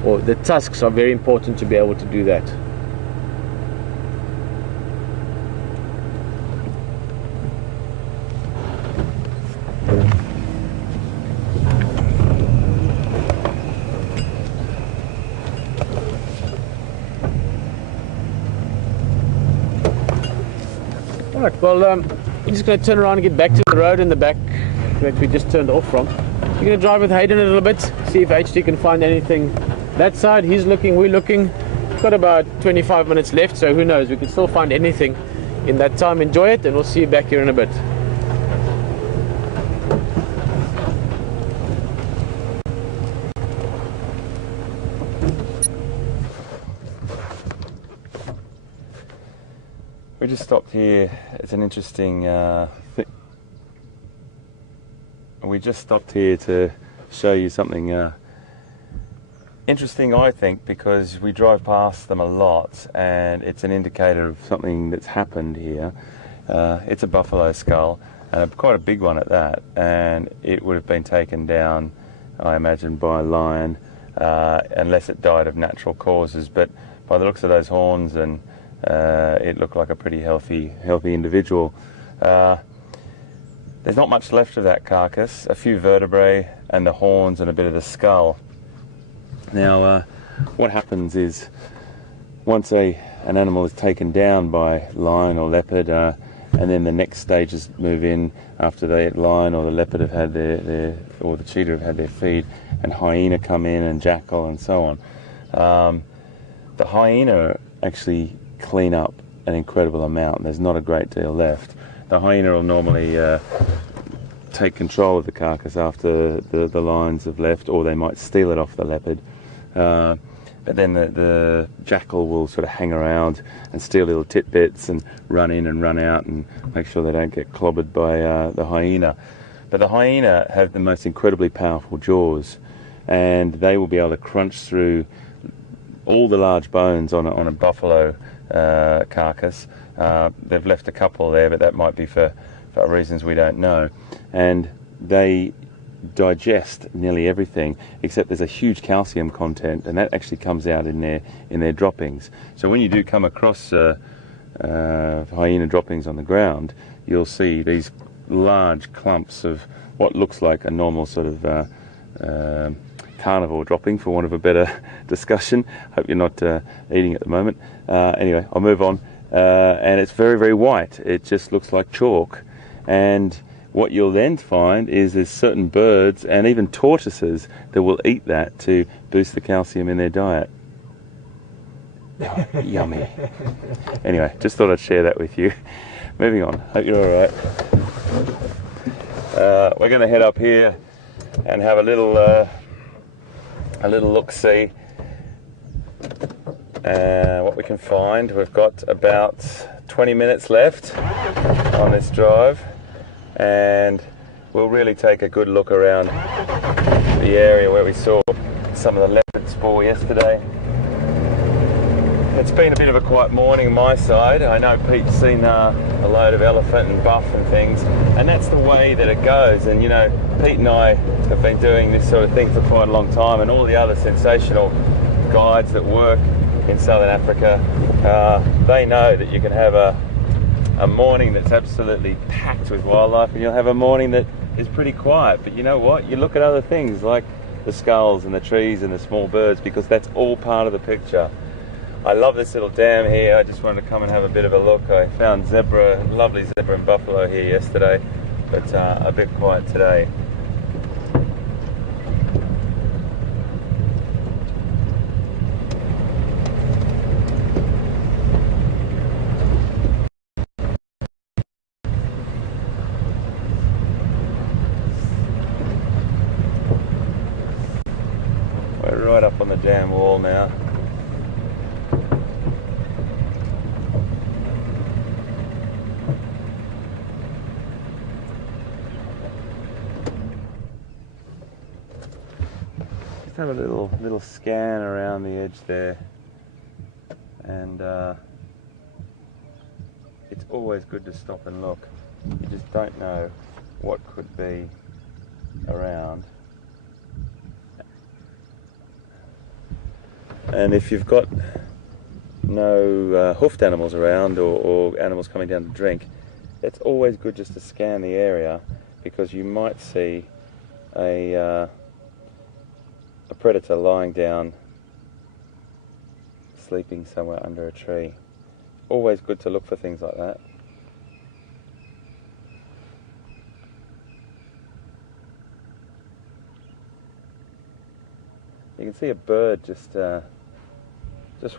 or the tusks are very important to be able to do that. Alright, well, we're just going to turn around and get back to the road in the back that we just turned off from. We're going to drive with Hayden a little bit, see if HT can find anything that side. He's looking, we're looking. We've got about 25 minutes left, so who knows, we can still find anything in that time. Enjoy it, and we'll see you back here in a bit. We just stopped here. It's an interesting thing. We just stopped here to show you something interesting, I think, because we drive past them a lot, and it's an indicator of something that's happened here. It's a buffalo skull, and quite a big one at that, and it would have been taken down, I imagine, by a lion, unless it died of natural causes. But by the looks of those horns, and it looked like a pretty healthy individual. There's not much left of that carcass, a few vertebrae and the horns and a bit of the skull. Now, what happens is, once an animal is taken down by lion or leopard, and then the next stages move in after the lion or the leopard have had or the cheetah have had their feed, and hyena come in, and jackal, and so on. The hyena actually clean up an incredible amount. There's not a great deal left. The hyena will normally take control of the carcass after the lions have left, or they might steal it off the leopard. But then the jackal will sort of hang around and steal little tidbits and run in and run out and make sure they don't get clobbered by the hyena. But the hyena have the most incredibly powerful jaws, and they will be able to crunch through all the large bones on a buffalo carcass. They've left a couple there, but that might be for reasons we don't know. And they digest nearly everything, except there's a huge calcium content, and that actually comes out in their droppings. So when you do come across hyena droppings on the ground, you'll see these large clumps of what looks like a normal sort of carnivore dropping, for want of a better discussion. Hope you're not eating at the moment. Anyway, I'll move on. And it's very, very white. It just looks like chalk. And what you'll then find is there's certain birds and even tortoises that will eat that to boost the calcium in their diet. Oh, yummy. Anyway, just thought I'd share that with you. Moving on. Hope you're all right. We're going to head up here and have a little look-see what we can find. We've got about 20 minutes left on this drive, and we'll really take a good look around the area where we saw some of the leopard spoor yesterday. It's been a bit of a quiet morning on my side. I know Pete's seen a load of elephant and buff and things, and that's the way that it goes. And you know, Pete and I have been doing this sort of thing for quite a long time, and all the other sensational guides that work in Southern Africa, they know that you can have a morning that's absolutely packed with wildlife, and you'll have a morning that is pretty quiet. But you know what? You look at other things like the skulls and the trees and the small birds, because that's all part of the picture. I love this little dam here. I just wanted to come and have a bit of a look. I found zebra, lovely zebra and buffalo here yesterday, but a bit quiet today. We're right up on the dam wall now. Have a little scan around the edge there, and it's always good to stop and look. You just don't know what could be around, and if you've got no hoofed animals around or animals coming down to drink, it's always good just to scan the area, because you might see a predator lying down, sleeping somewhere under a tree. Always good to look for things like that. You can see a bird just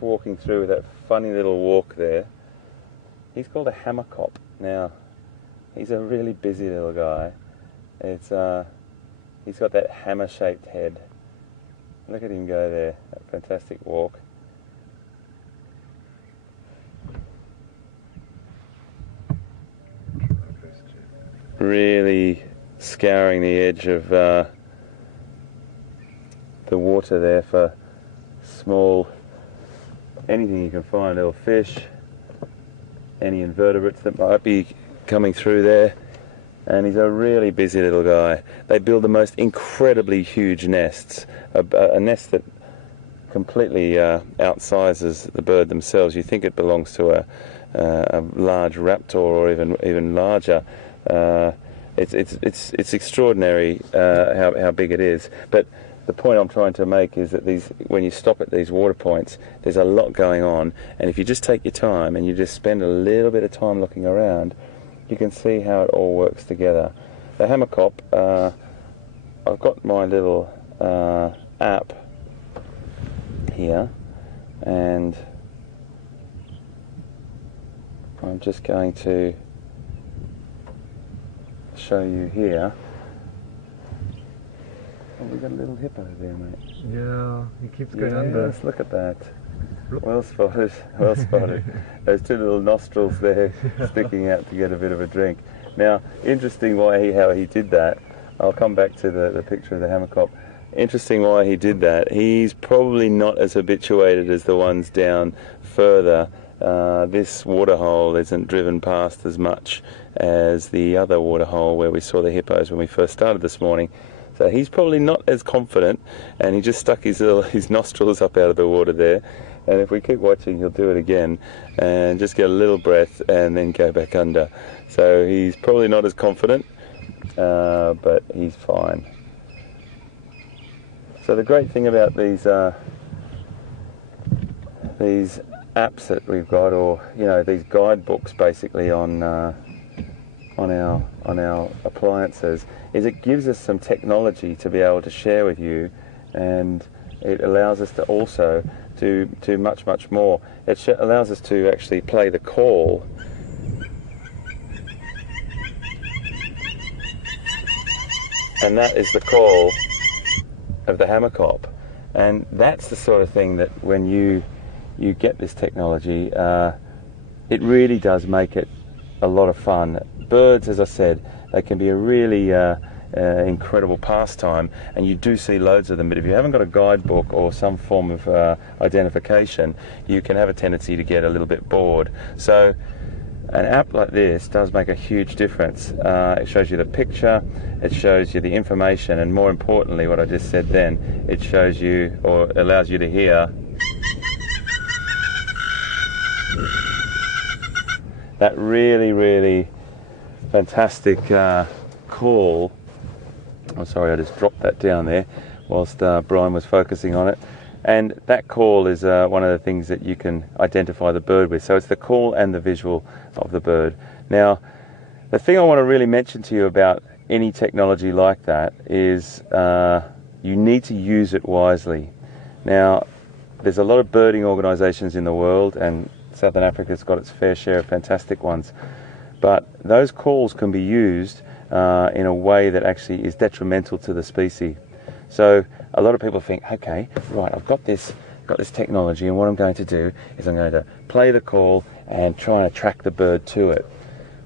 walking through with that funny little walk there. He's called a hammerkop. Now, he's a really busy little guy. He's got that hammer-shaped head. Look at him go there, that fantastic walk. Really scouring the edge of the water there for small, anything you can find, little fish, any invertebrates that might be coming through there. And he's a really busy little guy. They build the most incredibly huge nests, a nest that completely outsizes the bird themselves. You think it belongs to a large raptor or even larger. It's extraordinary how big it is. But the point I'm trying to make is that when you stop at these water points, there's a lot going on, and if you just take your time and you just spend a little bit of time looking around, you can see how it all works together. The hammerkop, I've got my little app here, and I'm just going to show you here. Oh, we've got a little hippo there, mate. Yeah, he keeps going under. Yes, look at that. Well spotted, well spotted. Those two little nostrils there sticking out to get a bit of a drink. Now, interesting how he did that. I'll come back to the picture of the hammerkop. Interesting why he did that. He's probably not as habituated as the ones down further this waterhole isn't driven past as much as the other waterhole where we saw the hippos when we first started this morning. So he's probably not as confident, and he just stuck his nostrils up out of the water there. And if we keep watching, he'll do it again and just get a little breath and then go back under. So he's probably not as confident, but he's fine. So the great thing about these apps that we've got, or these guidebooks basically on our appliances, is it gives us some technology to be able to share with you, and it allows us to also do much more. It allows us to actually play the call. And that is the call of the hammerkop. And that's the sort of thing that when you get this technology, it really does make it a lot of fun. Birds, as I said, they can be a really incredible pastime, and you do see loads of them, but if you haven't got a guidebook or some form of identification, you can have a tendency to get a little bit bored. So an app like this does make a huge difference. It shows you the picture, it shows you the information, and more importantly, what I just said then, it shows you, or allows you to hear that really fantastic call. I'm sorry, I just dropped that down there whilst Brian was focusing on it. And that call is one of the things that you can identify the bird with. So it's the call and the visual of the bird. Now, the thing I want to really mention to you about any technology like that is you need to use it wisely. Now, there's a lot of birding organisations in the world, and Southern Africa's got its fair share of fantastic ones. But those calls can be used in a way that actually is detrimental to the species. So a lot of people think, okay, right, I've got this technology, and what I'm going to do is I'm going to play the call and try and attract the bird to it.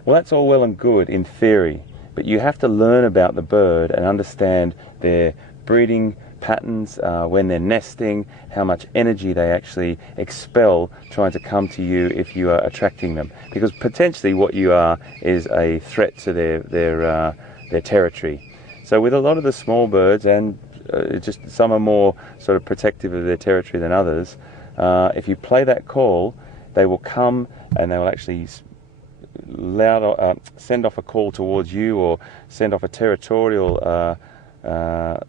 Well, that's all well and good in theory, but you have to learn about the bird and understand their breeding patterns, when they're nesting, how much energy they actually expel trying to come to you if you are attracting them. Because potentially what you are is a threat to their territory. So with a lot of the small birds, and just some are more sort of protective of their territory than others, if you play that call, they will come and they will actually send off a call towards you, or send off a territorial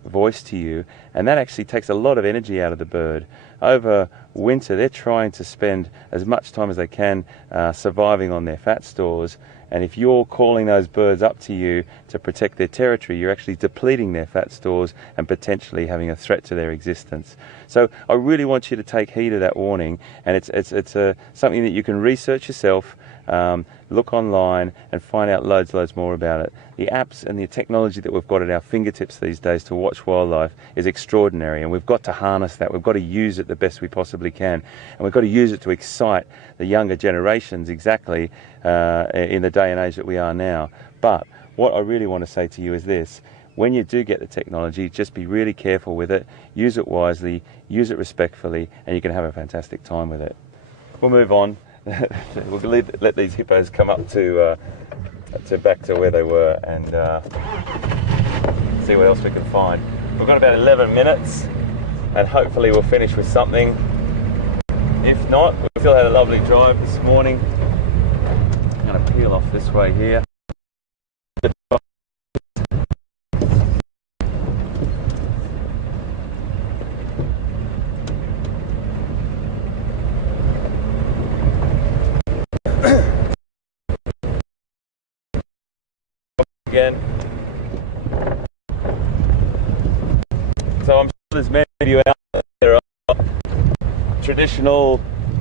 voice to you, and that actually takes a lot of energy out of the bird. Over winter, they're trying to spend as much time as they can surviving on their fat stores, and if you're calling those birds up to you to protect their territory, you're actually depleting their fat stores and potentially having a threat to their existence. So I really want you to take heed of that warning, and it's something that you can research yourself, look online and find out loads more about it. The apps and the technology that we've got at our fingertips these days to watch wildlife is extraordinary, and we've got to harness that. We've got to use it the best we possibly can, and we've got to use it to excite the younger generations exactly in the day and age that we are now. But what I really want to say to you is this: when you do get the technology, just be really careful with it, use it wisely, use it respectfully, and you can have a fantastic time with it. We'll move on. We'll let these hippos come up to back to where they were, and see what else we can find. We've got about 11 minutes, and hopefully we'll finish with something. If not, we still had a lovely drive this morning. I'm going to peel off this way here. Again. So I'm sure there's many of you out there are traditional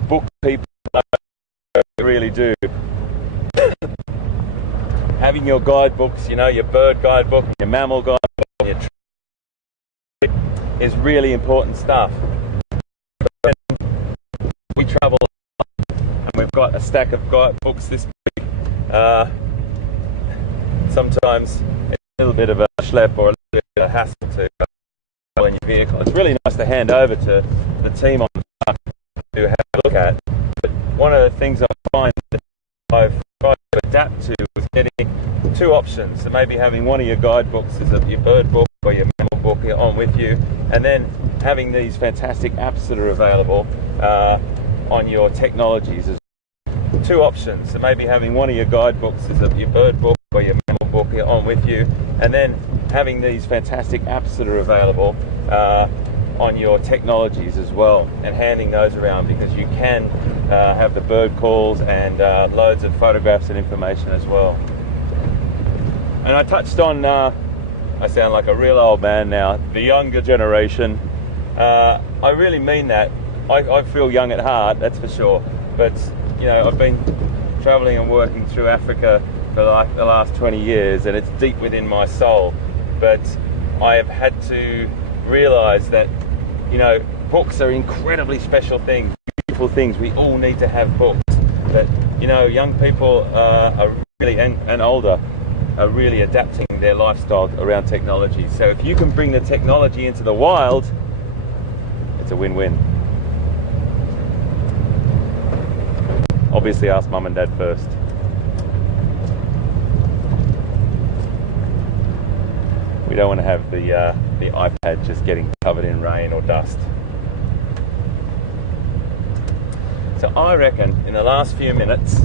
book people. I really do. Having your guidebooks, your bird guidebook, your mammal guidebook, your is really important stuff. We travel and we've got a stack of guidebooks this week. Sometimes it's a little bit of a schlep or a little bit of a hassle to in your vehicle. It's really nice to hand over to the team on the truck to have a look at. But one of the things I find that I've tried to adapt to is getting two options. So maybe having one of your guidebooks as your bird book or your mammal book on with you, and then having these fantastic apps that are available on your technologies as two options. So maybe having one of your guidebooks as your bird book or your mammal book on with you, and then having these fantastic apps that are available on your technologies as well, and handing those around, because you can have the bird calls and loads of photographs and information as well. And I touched on, I sound like a real old man now, the younger generation. I really mean that. I feel young at heart, that's for sure. But you know, I've been traveling and working through Africa for like the last 20 years, and it's deep within my soul. But I have had to realize that, you know, books are incredibly special things, beautiful things. We all need to have books. But you know, young people are really, and older, are really adapting their lifestyle around technology. So if you can bring the technology into the wild, it's a win-win. Obviously ask mum and dad first. We don't want to have the iPad just getting covered in rain or dust. So I reckon in the last few minutes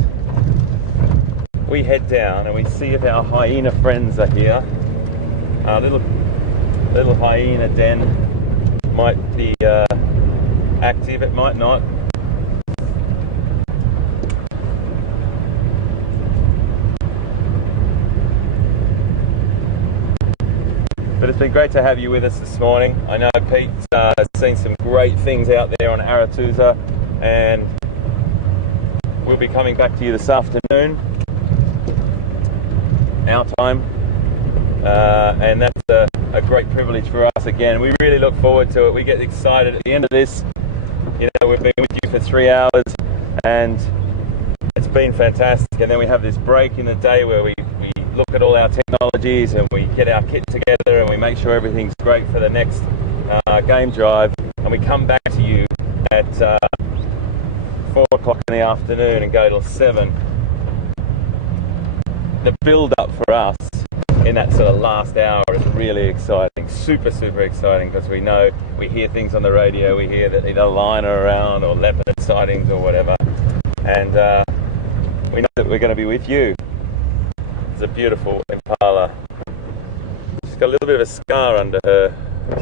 we head down and we see if our hyena friends are here. Our little hyena den might be active, it might not. But it's been great to have you with us this morning. I know Pete's seen some great things out there on Arathusa, and we'll be coming back to you this afternoon, our time, and that's a great privilege for us again. We really look forward to it. We get excited at the end of this. You know, we've been with you for 3 hours, and it's been fantastic. And then we have this break in the day where we look at all our technologies and we get our kit together and we make sure everything's great for the next game drive, and we come back to you at 4 o'clock in the afternoon and go till 7. The build up for us in that sort of last hour is really exciting, super exciting, because we know, we hear things on the radio, we hear that either lion are around or leopard sightings or whatever, and we know that we're going to be with you. It's a beautiful impala. She's got a little bit of a scar under her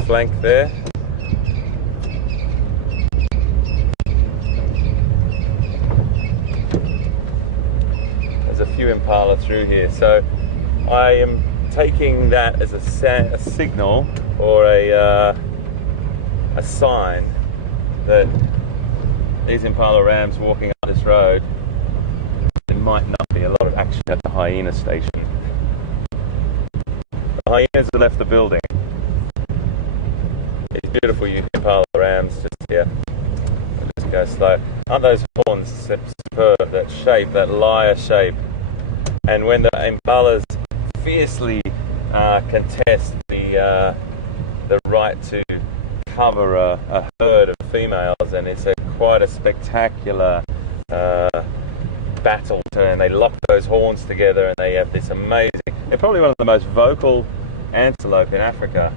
flank there. There's a few impala through here, so I am taking that as a signal or a sign that these impala rams walking up this road, there might not be a lot of action at the hyena station. The hyenas have left the building. These beautiful impala rams just here. I'll just go slow. Aren't those horns superb? That shape, that lyre shape. And when the impalas fiercely contest the right to cover a herd of females, and it's quite a spectacular battle, and they lock those horns together and they have this amazing, they're probably one of the most vocal antelope in Africa.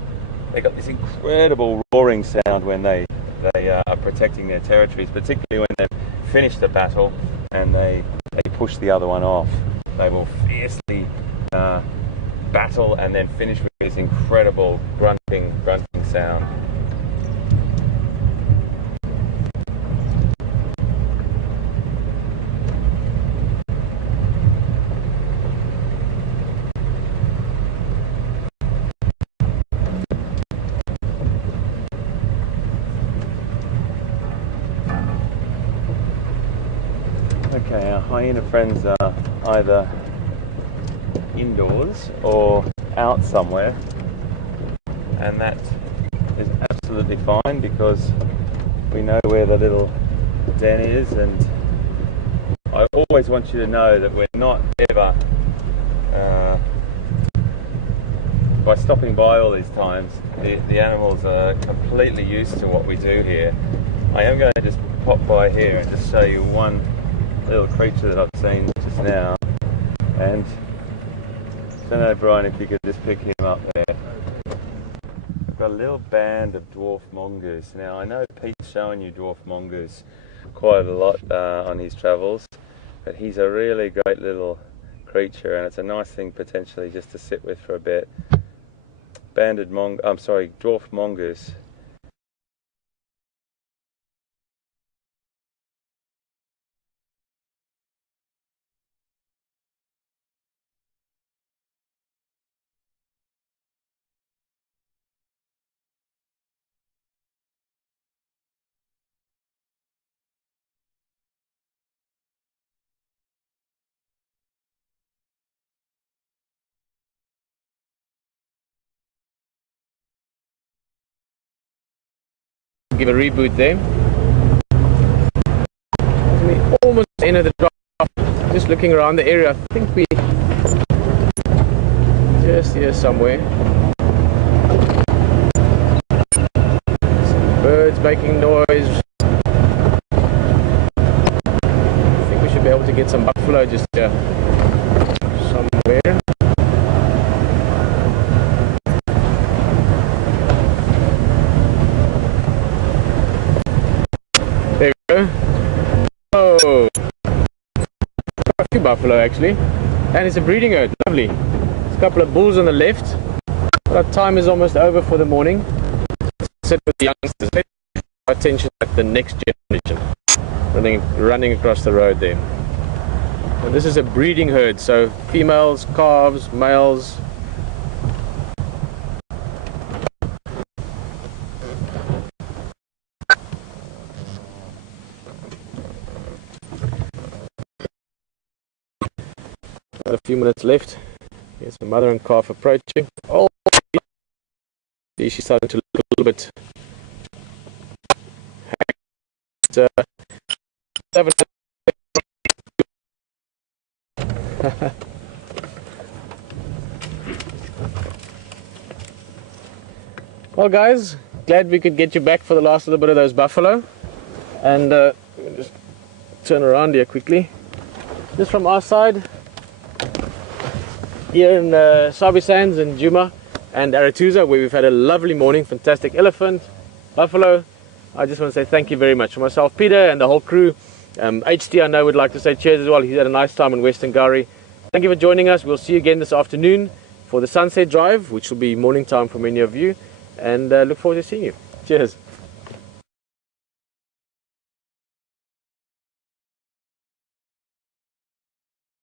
They got this incredible roaring sound when they are protecting their territories, particularly when they've finished the battle and they push the other one off. They will fiercely battle and then finish with this incredible grunting sound. Okay, our hyena friends are either indoors or out somewhere, and that is absolutely fine because we know where the little den is, and I always want you to know that we're not ever, by stopping by all these times, the animals are completely used to what we do here. I am going to just pop by here and just show you one little creature that I've seen just now, and I don't know, Brian, if you could just pick him up there. I've got a little band of dwarf mongoose. Now I know Pete's showing you dwarf mongoose quite a lot on his travels, but he's a really great little creature, and it's a nice thing potentially just to sit with for a bit. Dwarf mongoose. Give a reboot there. We're almost in at the drop. Just looking around the area, I think we just here somewhere. Some birds making noise. I think we should be able to get some buffalo just here somewhere. There we go. Oh, a few buffalo actually, and it's a breeding herd. Lovely. There's a couple of bulls on the left. But our time is almost over for the morning. Sit with the youngsters. Let's pay attention at the next generation running across the road there. And this is a breeding herd, so females, calves, males. Got a few minutes left. Here's the mother and calf approaching. Oh, she's starting to look a little bit. Well, guys, glad we could get you back for the last little bit of those buffalo. And just turn around here quickly. Just from our side, here in Sabi Sands and Djuma and Aratuza, where we've had a lovely morning, fantastic elephant, buffalo. I just want to say thank you very much. For myself, Peter, and the whole crew. HT, I know, would like to say cheers as well. He's had a nice time in Western Gari. Thank you for joining us. We'll see you again this afternoon for the sunset drive, which will be morning time for many of you. And look forward to seeing you. Cheers.